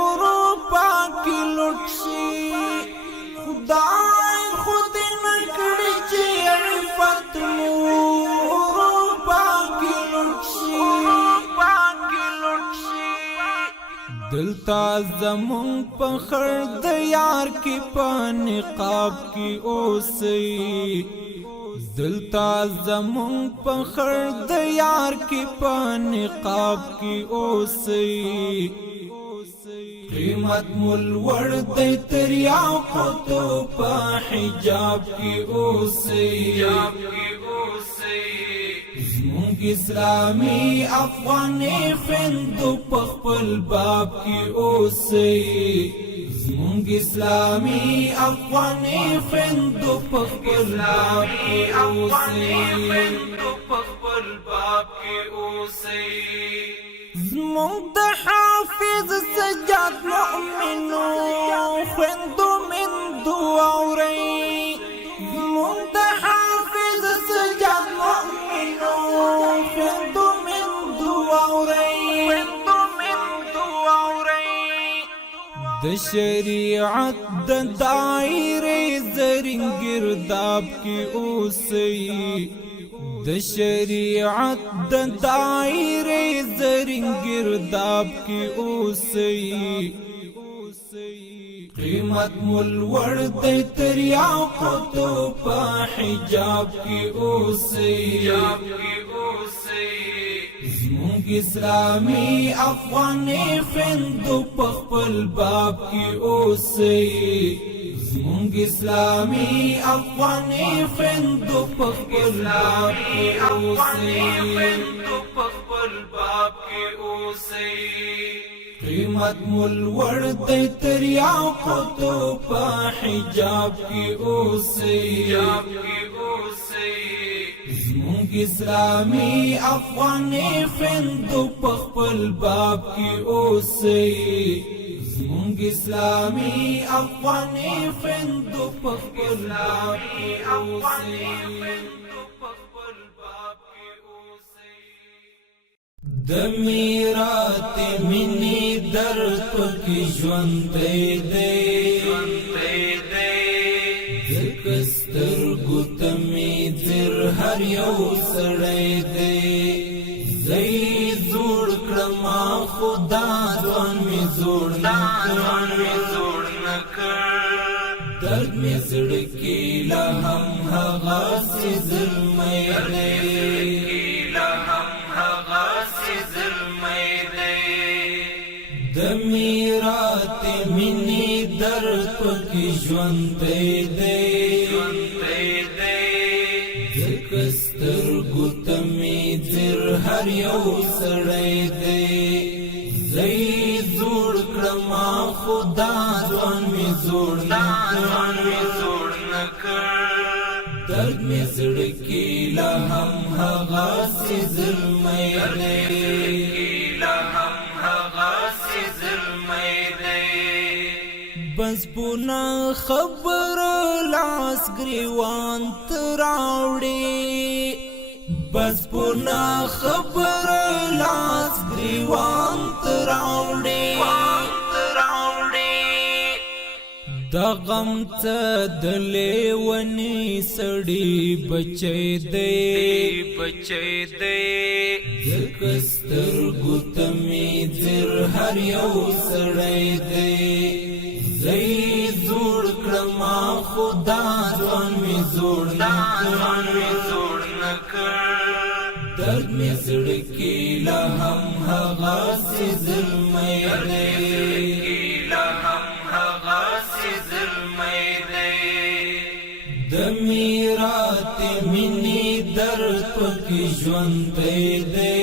اروپا کې لوټ شي خدای خود نکړي چې عفت مو اروپا کې لوټ شي دلتا زمون په خړ د یار کې په نقاب کې اوسئ دلتا زمون په خړ د یار کې په نقاب کې اوسئ قیمت مول ور دی تریاقتو په حجاب کې اوسئ زمونږ اسلامي افغاني خویندو په خپل باب کې اوسئ زمونږ اسلامي افغاني خویندو په خپل باب کې اوسئ زمونږ د حافظ سجاد مؤمنو خویندو مندو اورئ زمونږ د حافظ سجاد مؤمنو خویندو مندو اورئ د شریعت د دایره زرین گرداب کې اوسئ د شریعت د دایره زرین گرداب کې اوسئ قیمت مول ور دی تریاقتو په حجاب کې اوسئ زمونږ اسلامي افغاني خویندو په خپل باب کې اوسئ زمونږ اسلامي افغاني خویندو په خپل باب کې اوسئ قیمت مول ور دی تر یاقوتو په حجاب کې اوسئ زمونږ اسلامي افغاني خویندو په خپل باب کې اوسئ زمونږ اسلامي افغاني خویندو په خپل باب کې اوسئ د میرات منی درد پکې ژوندی دی ځکه سترګو ته مې ځیر هر یو سړی دی زه یې زوړ کړمه خدا ځوان مې زوړ نه کړ درد مې زړه کې لا هم هغسې زلمی دی د میرات منی درد پکې ژوندی دی ځکه سترګو ته مې ځیر هر یو سړی دی زه یې زوړ کړمه خدا ځوان مې زوړ نه کړ درد مې زړه کې لا هم هغسې زلمی دی بس پونا خبر لاس گریوان تراوڑی بس پونا خبر لاس گریوان تراوڑی دا غم ته د لیونی سړی بچی دی ځکه سترګو ته مې ځیر هر یو سړی دی زه یې زوړ کړمه خدا ځوان مې زوړ نه کړ درد مې زړه کې لا هم هغسې زلمی دی د میرات منی درد پکې ژوندی دی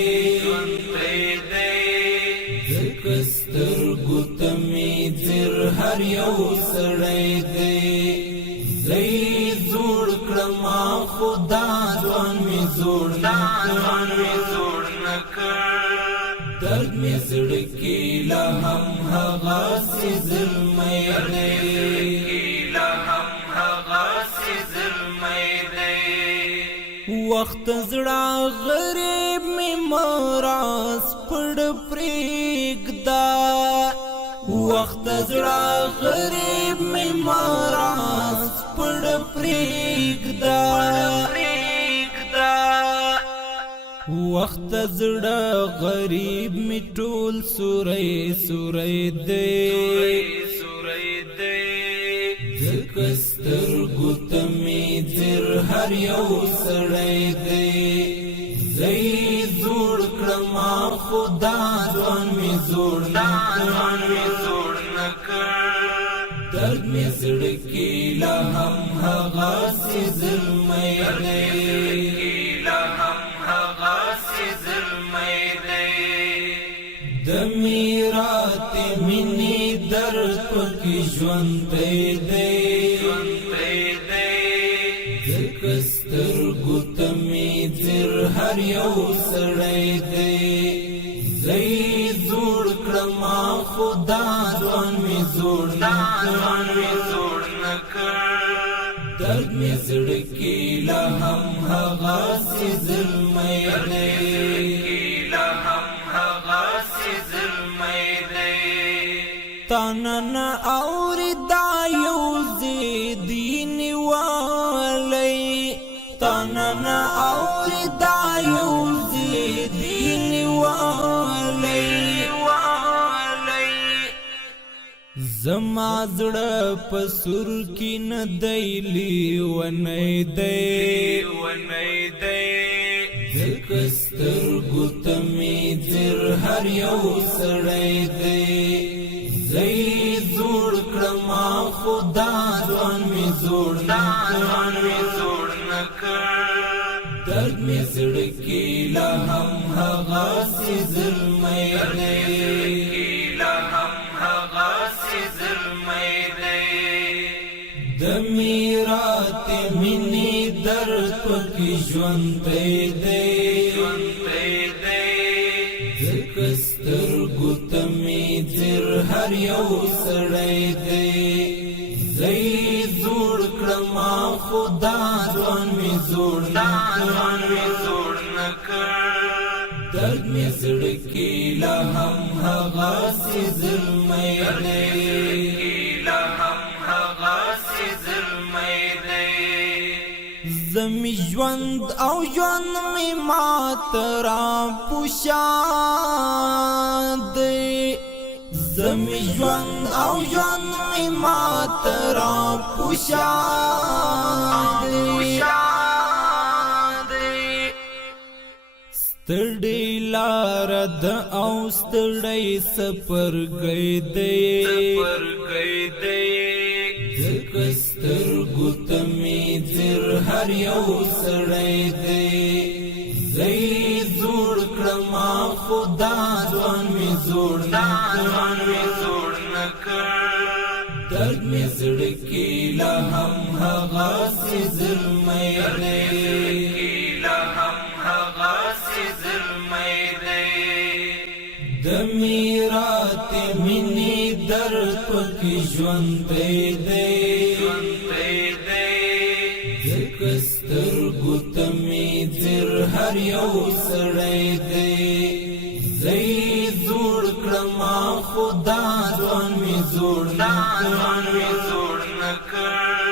ځکه سترګو ته مې ځیر هر یو سړی دی زه یې زوړ کړمه خدا ځوان مې زوړ نه کړ درد مې زړه کې لا هم هغسې زلمی دی وخت زړه غریب می مراس پړ پرېږدا وخت زړه غریب می مراس پړ پرېږدا وخت زړه غریب می ټول سورې دی ځکه سترګو ته مې ځیر هر یو سړی دی زه یې زوړ کړمه خدا ځوان مې زوړ نه کړ درد مې زړه کې لا هم هغسې زلمی دی د میرات منی درد پکې ژوندی دی ځکه سترګو ته مې ځیر هر یو سړی دی زه یې زوړ کړمه خدا ځوان مې زوړ نه کړ درد مې زړه کې لا هم هغسې زلمی دی تنن اوری دا یو زیدین والی تنن اوری دا یو زیدین والی زما زړه په سر کې نه دی لیونی دی ځکه سترګو ته مې ځیر هر یو سړی دی زه یې زوړ کړمه خدا ځوان سی ظلمی دی لهم هغا سی ظلمی دی د میرات منی درد پکی ژوندی دی زکسترگو تمی زر هر یو سڑی دی زی زوڑ کرما خدا دوان می زوڑ نکر درد می زڑکی لهم هغا سی ظلمی دی لهم هغا سی ظلمی دی زمی ژوند او ژوند می مات را پوشان دی زمی ژوند او ژوند می مات را پوشان دی ستړی لار د او ستړی سفر گئی دی زکسترگو تمی زر هر یو سڑی دی زی زوڑ کرما خدا دوان می زوڑ نکر درد می زڑکی لهم هغا سی ظلمی دی لهم هغا سی ظلمی دی د میرات منی درد پکی ژوندی دی زکسترگو تمی زر هر یو سڑی دی زی زوڑ کرما خدا دوان می زوڑ نکر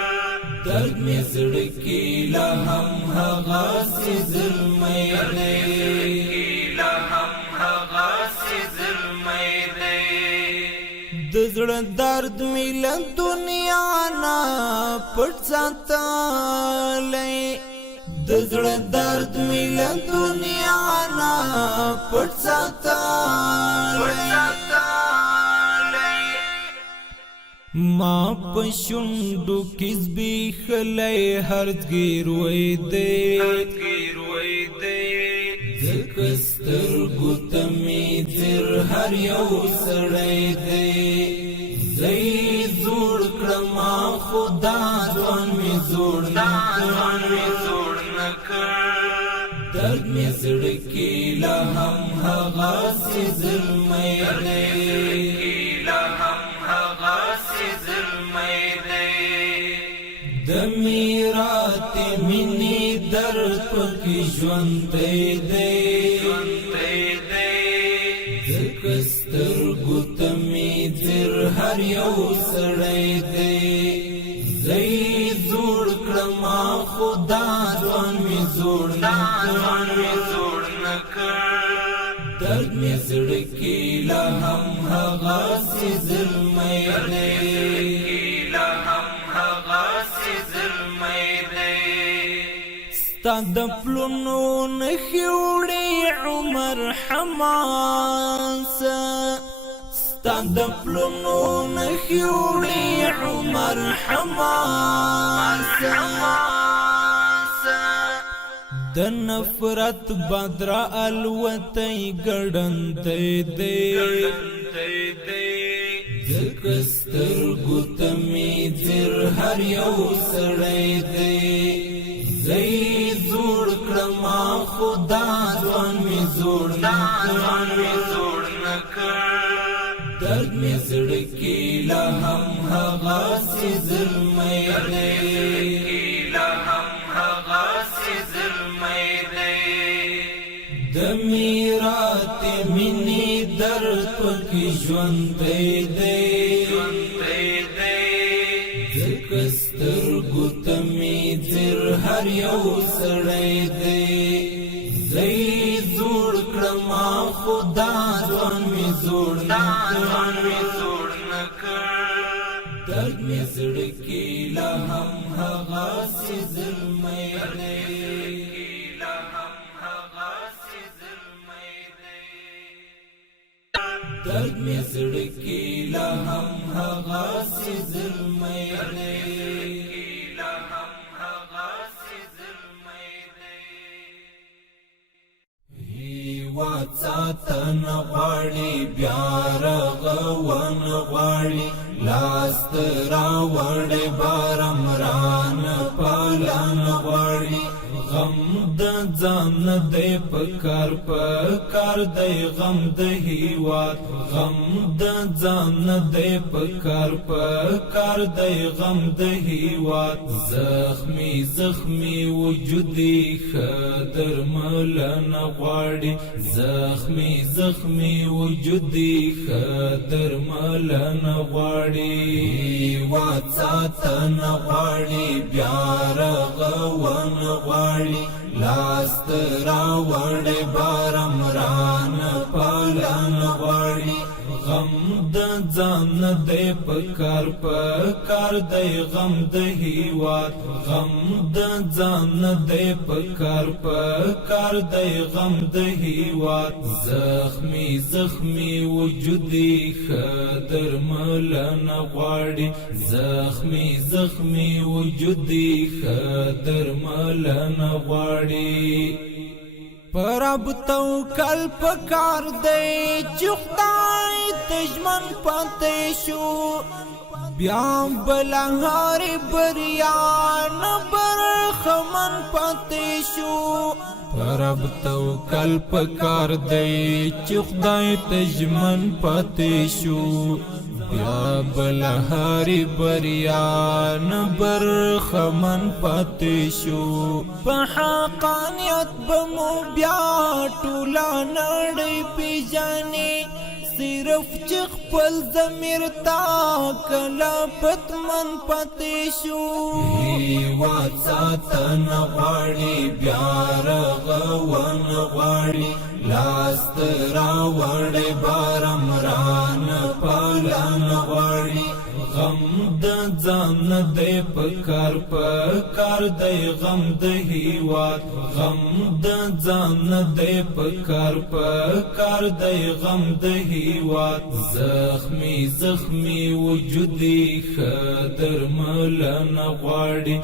درد می زڑکی لهم هغا سی ظلمی دی لهم هغا سی ظلمی دی د زړه درد می له دنیا نه پټ ساتلی د زړه درد می له دنیا نه پټ ساتلی ما پشندو کس بی خلی هرزگیر وی دی زکسترگو تمی زر هر یو سڑی دی زی زوڑ کرما خدا دوان می زوڑ نکر درد می زڑکی لهم هغا سی ظلمی دی لهم هغا سی ظلمی دی د میرات منی درد پکی ژوندی دی زکسترگو تمی زر هر یو سڑی دی زی زوڑ کرما خدا دوان می زوڑ نکر درد می زڑکی لهم هغا سی ظلمی دی لهم هغا سی ظلمی دی ستا د پلونو نخی وړي عمر حماس ستا د پلونو نخی وړي عمر حماس د نفرت بدر الوتی ګړندی دی زکسترگو تمی زر هر یو سڑی دی زی زوڑ کرما خدا دوان می زوڑ نکر درد می زڑکی لهم هغا سی ظلمی دی لهم هغا سی ظلمی دی د میرات منی درد پکی ژوندی دی زکسترگو تمی زر هر یو سڑی دی زی زوڑ کرما خدا دوان می زوڑ نکر درد می زڑکی لهم هغا سی ظلمی دی درد می زڑکی لهم هغا سی ظلمی دی هیواد ساتن غواړي بیا رغون غواړي لاس راوړې بارمران پالن غواړي غم د ځان دی پکار دی غم د هیواد غم د ځان دی پکار دی غم د هیواد زخمی وجودي خدر ملن غواړي زخمی وجودي خدر ملن غواړي هیواد ساتن غواړي بیا رغون غواړي لاس راوړې بارمران پالن غواړي غم د ځان دی پکار دی غم د هیواد غم د ځان دی پکار دی غم د هیواد زخمی وجودي خدر ملن غواړي زخمی وجودي خدر ملن غواړي پرب توکل پکار دی چې خدای تجمن پاتې شو بیا بلهار بریان برخمن پاتې شو پرب توکل پکار دی چې خدای تجمن پاتې شو بیا بلهاری بریان برخمن پاتې شو په حقانیت بمو بیا ټوله نړۍ پیژني صرف چې خپل ضمیر تا کله پتمن پاتې شو هیواد ساتن غواړي بیا رغون غواړي لاس راوړې بارمران پالن غواړي غم د ځان دی پکار دی غم د هیواد غم د ځان دی پکار دی غم د هیواد زخمی وجودي خدر ملن غواړي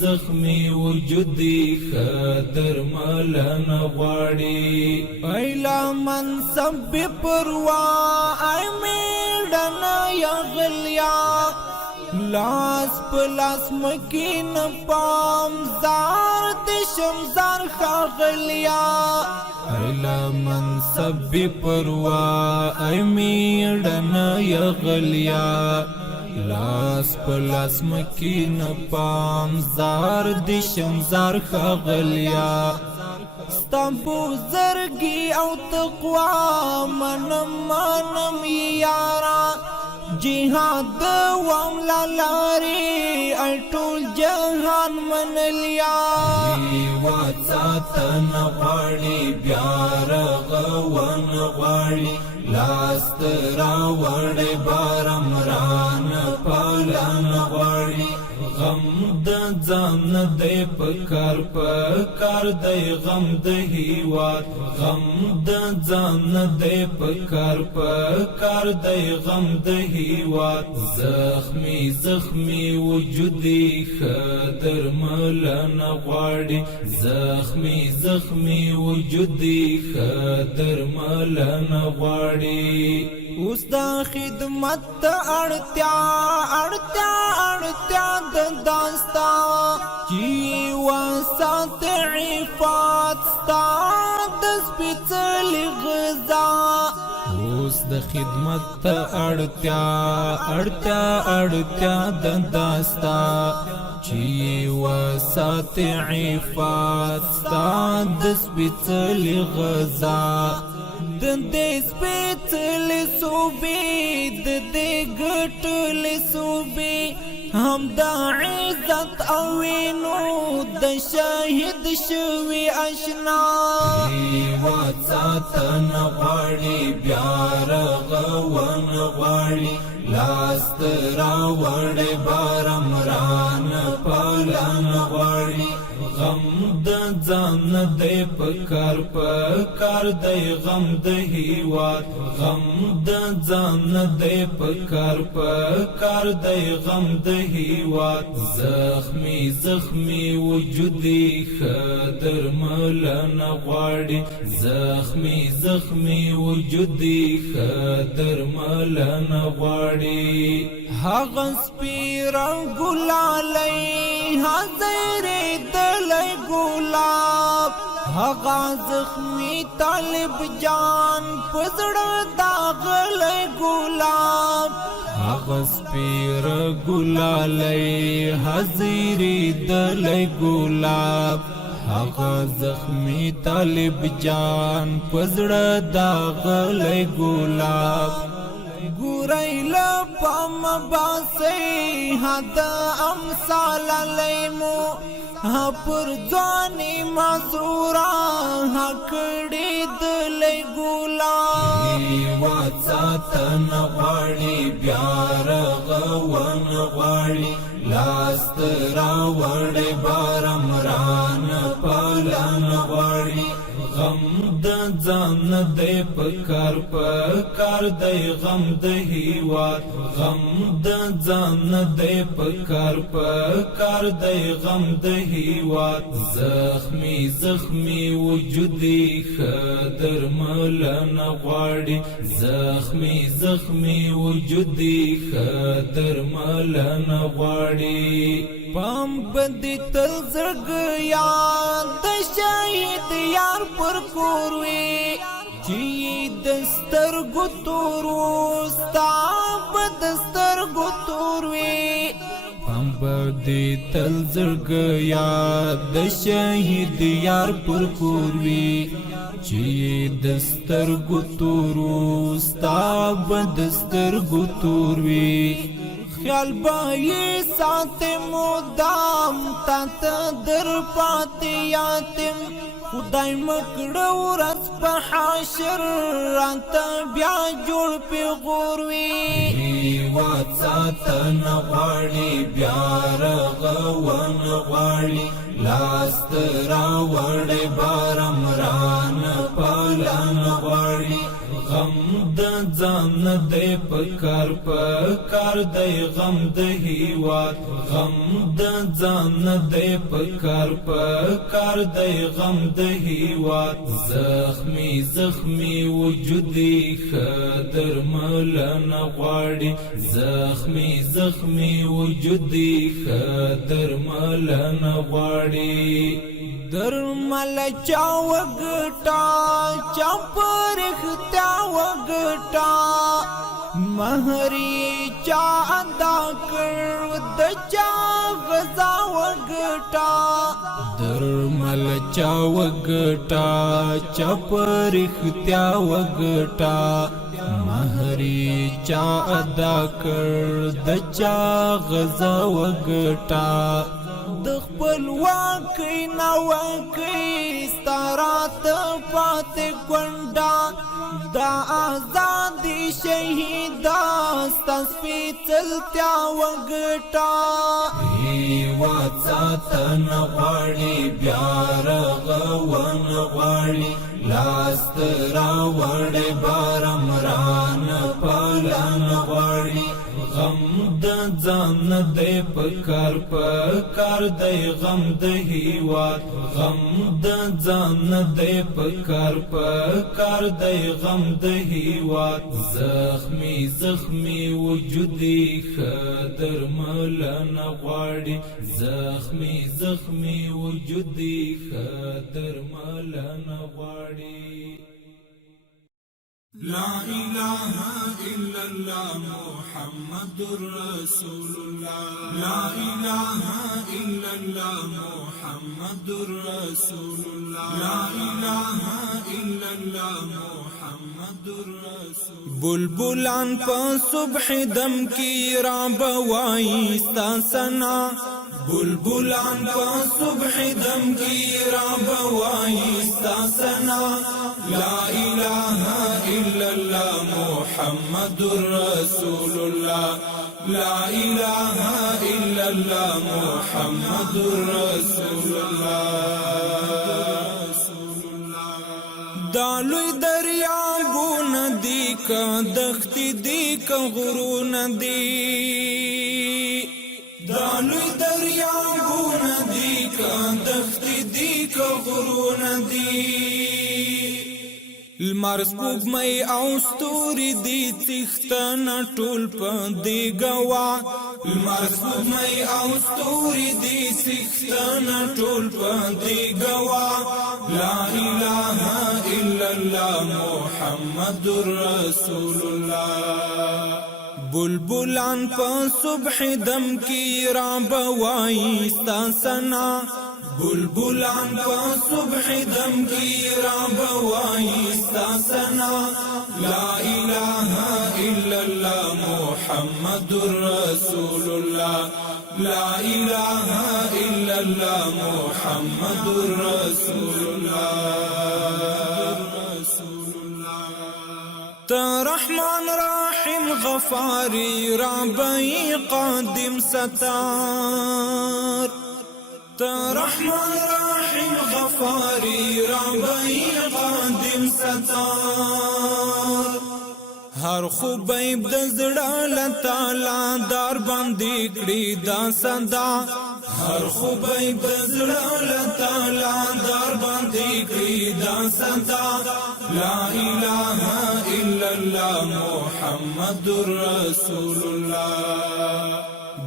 زخمی وجودي خدر ملن غواړي ایلا منصب پروا ای میډن یا غلیا لاس پلاس مکین پام زار دشمزار خاغلیا ایلا منصب پروا ای میډن یا غلیا لاس پلاس مکین پام زار دشمزار خاغلیا ستامپو زرگی او تقوا منم یارا جهاد وام لالاری اټول جهان منلیا هیواد ساتن غواړي بیا رغون غواړي لاس راوړې بارمران پالن غواړي غم د ځان دی پکار دی غم د هیواد غم د ځان دی پکار دی غم د هیواد زخمی وجودي خدر ملن غواړي زخمی وجودي خدر ملن غواړي اوس د خدمت اړتیا د داستا چې وسات عفات ستا د سپېڅلې غذا اوس د خدمت اړتیا د داستا چې وسات عفات ستا د سپېڅلې غذا د دې سپېڅلې صوبې د دې ګټلې صوبې هم د عزت او وینو د شاهد شوي اشنا هیواد ساتن غواړي بیا رغون غواړي لاس راوړې بارمران پالن غواړي غم د ځان دی پکار پکار دی غم د هیواد غم د ځان دی پکار پکار دی غم د هیواد زخمی زخمی وجودی خدر ملن غواړي زخمی زخمی وجودی خدر ملن غواړي هغه سپیرا ګلالی حاضر دلی ګلاب هغه زخمی طالب جان پزړه داغلی ګلاب هغه سپیرا ګلالی حاضر دلی ګلاب هغه زخمی طالب جان پزړه داغلی ګلاب ګورای لپم باسی هدا امثال لیمو پر ځواني مزورا هکړې دلې ګلاب واتن غواړي بیا رغون غواړي لاست راوړې بارمران پلن غواړي غم د ځان دی پکار پکار دی غم د هیواد غم د ځان دی پکار پکار دی غم د هیواد زخمی زخمی وجودی خدر ملن غواړي زخمی زخمی وجودی خدر ملن غواړي پام بدی تل زړګیا د شهید یار پر کوروي چې دستر ګتورو ستا بدستر ګتوروي پام بدی تل زړګیا د شهید یار پر کوروي چې دستر ګتورو ستا بدستر ګتوروي خیال بایی ساتم مدام تات در پاتی یاتم خدای مکڑو رس پا حاشر رانتا بیا جوڑ پی غوروی وات ساتن غواړي بیا رغون غواړي لاست راوړې بارمران پلن غواړي غم د ځان دی پکار پکار دی غم د هیواد غم د ځان دی پکار پکار دی غم د هیواد زخمی زخمی وجودی خدر ملن غواړي زخمی زخمی وجودی خدر ملن غواړي درمل چا وګټا چا پرختا وګټا مہری چا ادا کړ د چا غزا وګټا درمل چا وګټا چا پرختا وګټا مہری چا ادا کړ د چا غزا وګټا د خپل واکې نه واکې ستارات پاتې کونډه دا آزادي شهیدا سپېڅلتیا وګټه هېواد ساتن غواړي بیا رغون غواړي لاست راوړې بارمران پلن غواړي غم د ځان دی پکار پکار دی غم د هیواد غم د ځان دی پکار پکار دی غم د هیواد زخمی زخمی وجودی خدر ملن غواړي زخمی زخمی وجودی خدر ملن غواړي لا إله إلا الله محمد رسول الله لا إله إلا الله محمد رسول الله لا إله إلا الله محمد رسول بلبلان په صبح دم کی را بوای ستا سنا بلبلان په صبح دم کی را بوای ستا سنا لا إله إلا الله محمد رسول الله لا إله إلا الله محمد رسول الله لوی دریابونه دي که دښتې دي که غرونه دي دا لوی دریابونه دي که دښتې دي که غرونه دي لمر سپوږمۍ او ستوري دي څښتنه ټول په دې ګوا لمر سپوږمۍ او ستوري دي څښتنه ټول په دې ګوا لا اله الا الله محمد رسول الله بلبلان په صبح دم کی را بوای ستا سنا بلبلان په صبح دم کی را بوای ستا سنا لا اله الا الله محمد رسول الله لا اله الا الله محمد رسول الله تا رحمان رحیم غفاری ربی قادم ستار تا رحمان رحیم غفاری ربی قادم ستار هر خوبیب د زړه له تعالی دار باندې کړي دا صدا هر خوبیب د زړه له تعالی دار باندې کړي دا صدا لا اله الا الله محمد رسول الله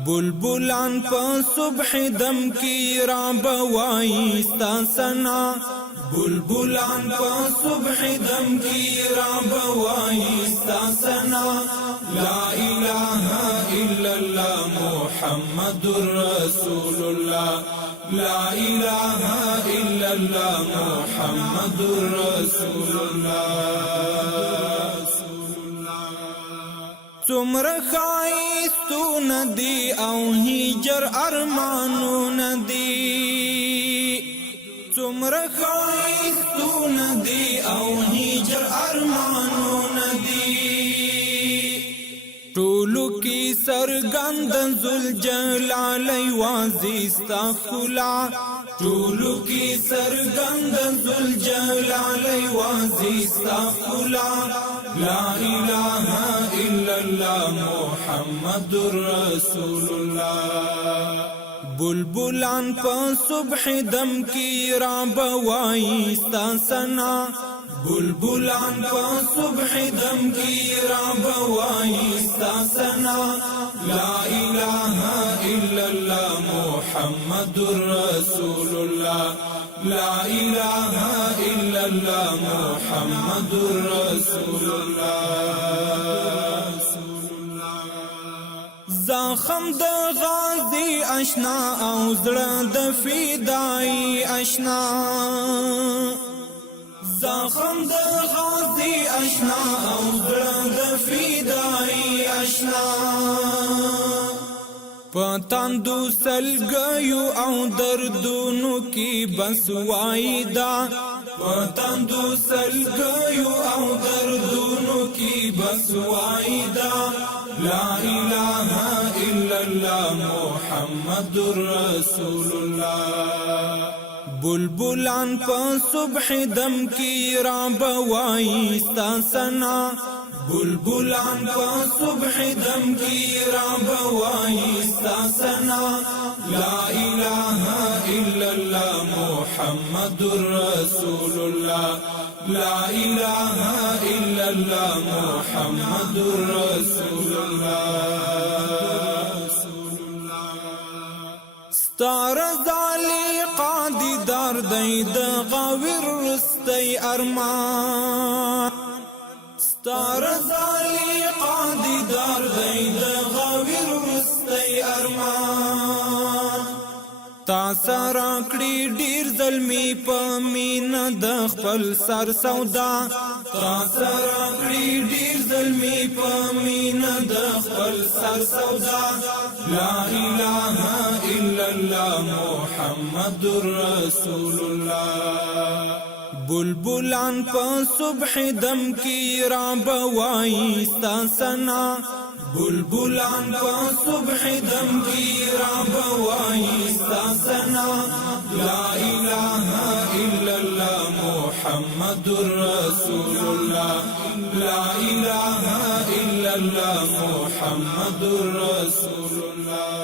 بلبلان په صبح دم کی را بوای ستا سنا بلبلان په صبح دم کی را بوای ستا سنا لا اله الا الله محمد رسول الله لا اله الا الله محمد رسول الله څومره ښایستونه دي او هجر ارمانونه دي څومره ښایستونه دي او هجر ارمانونه دي ټولو کې څرګند ذوالجلال یوازې ستا ښکلا ټولو کې څرګند ذوالجلال یوازې ستا ښکلا لا اله الا الله محمد رسول الله بلبلان په صبح دم کی را بوای ستا سنا بلبلان په صبح دم کی را بوای ستا سنا لا اله الا الله محمد رسول الله لا اله الا الله محمد رسول الله زخم د غازی آشنا او زړه د فدای آشنا زخم د غازی آشنا او زړه د فدای آشنا پتاندو سلګیو او دردونو کی بس وایدا پتاندو سلګیو او دردونو کی بس وایدا لا اله الا الله محمد رسول الله بلبلان په صبح دم کی را بوای ستا سنا بلبلان په صبح دم کی را بوای ستا سنا لا اله الا الله محمد رسول الله لا اله الا الله محمد رسول الله ستار زالی قادی دار دی د غاور رستی ارمان ستار زالی قادی دار دی د غاور رستی ارمان تا سره کړي ډیر ظلمي په مینا د خپل سر سودا تا سره کړي ډیر ظلمي په مینا د خپل سر سودا لا اله الا الله محمد رسول الله بلبلان په صبح دم کی را بوای ستا سنا بلبلان په صبح دم کی را بوای ستا سنا لا اله الا الله محمد رسول الله لا إله إلا الله محمد رسول الله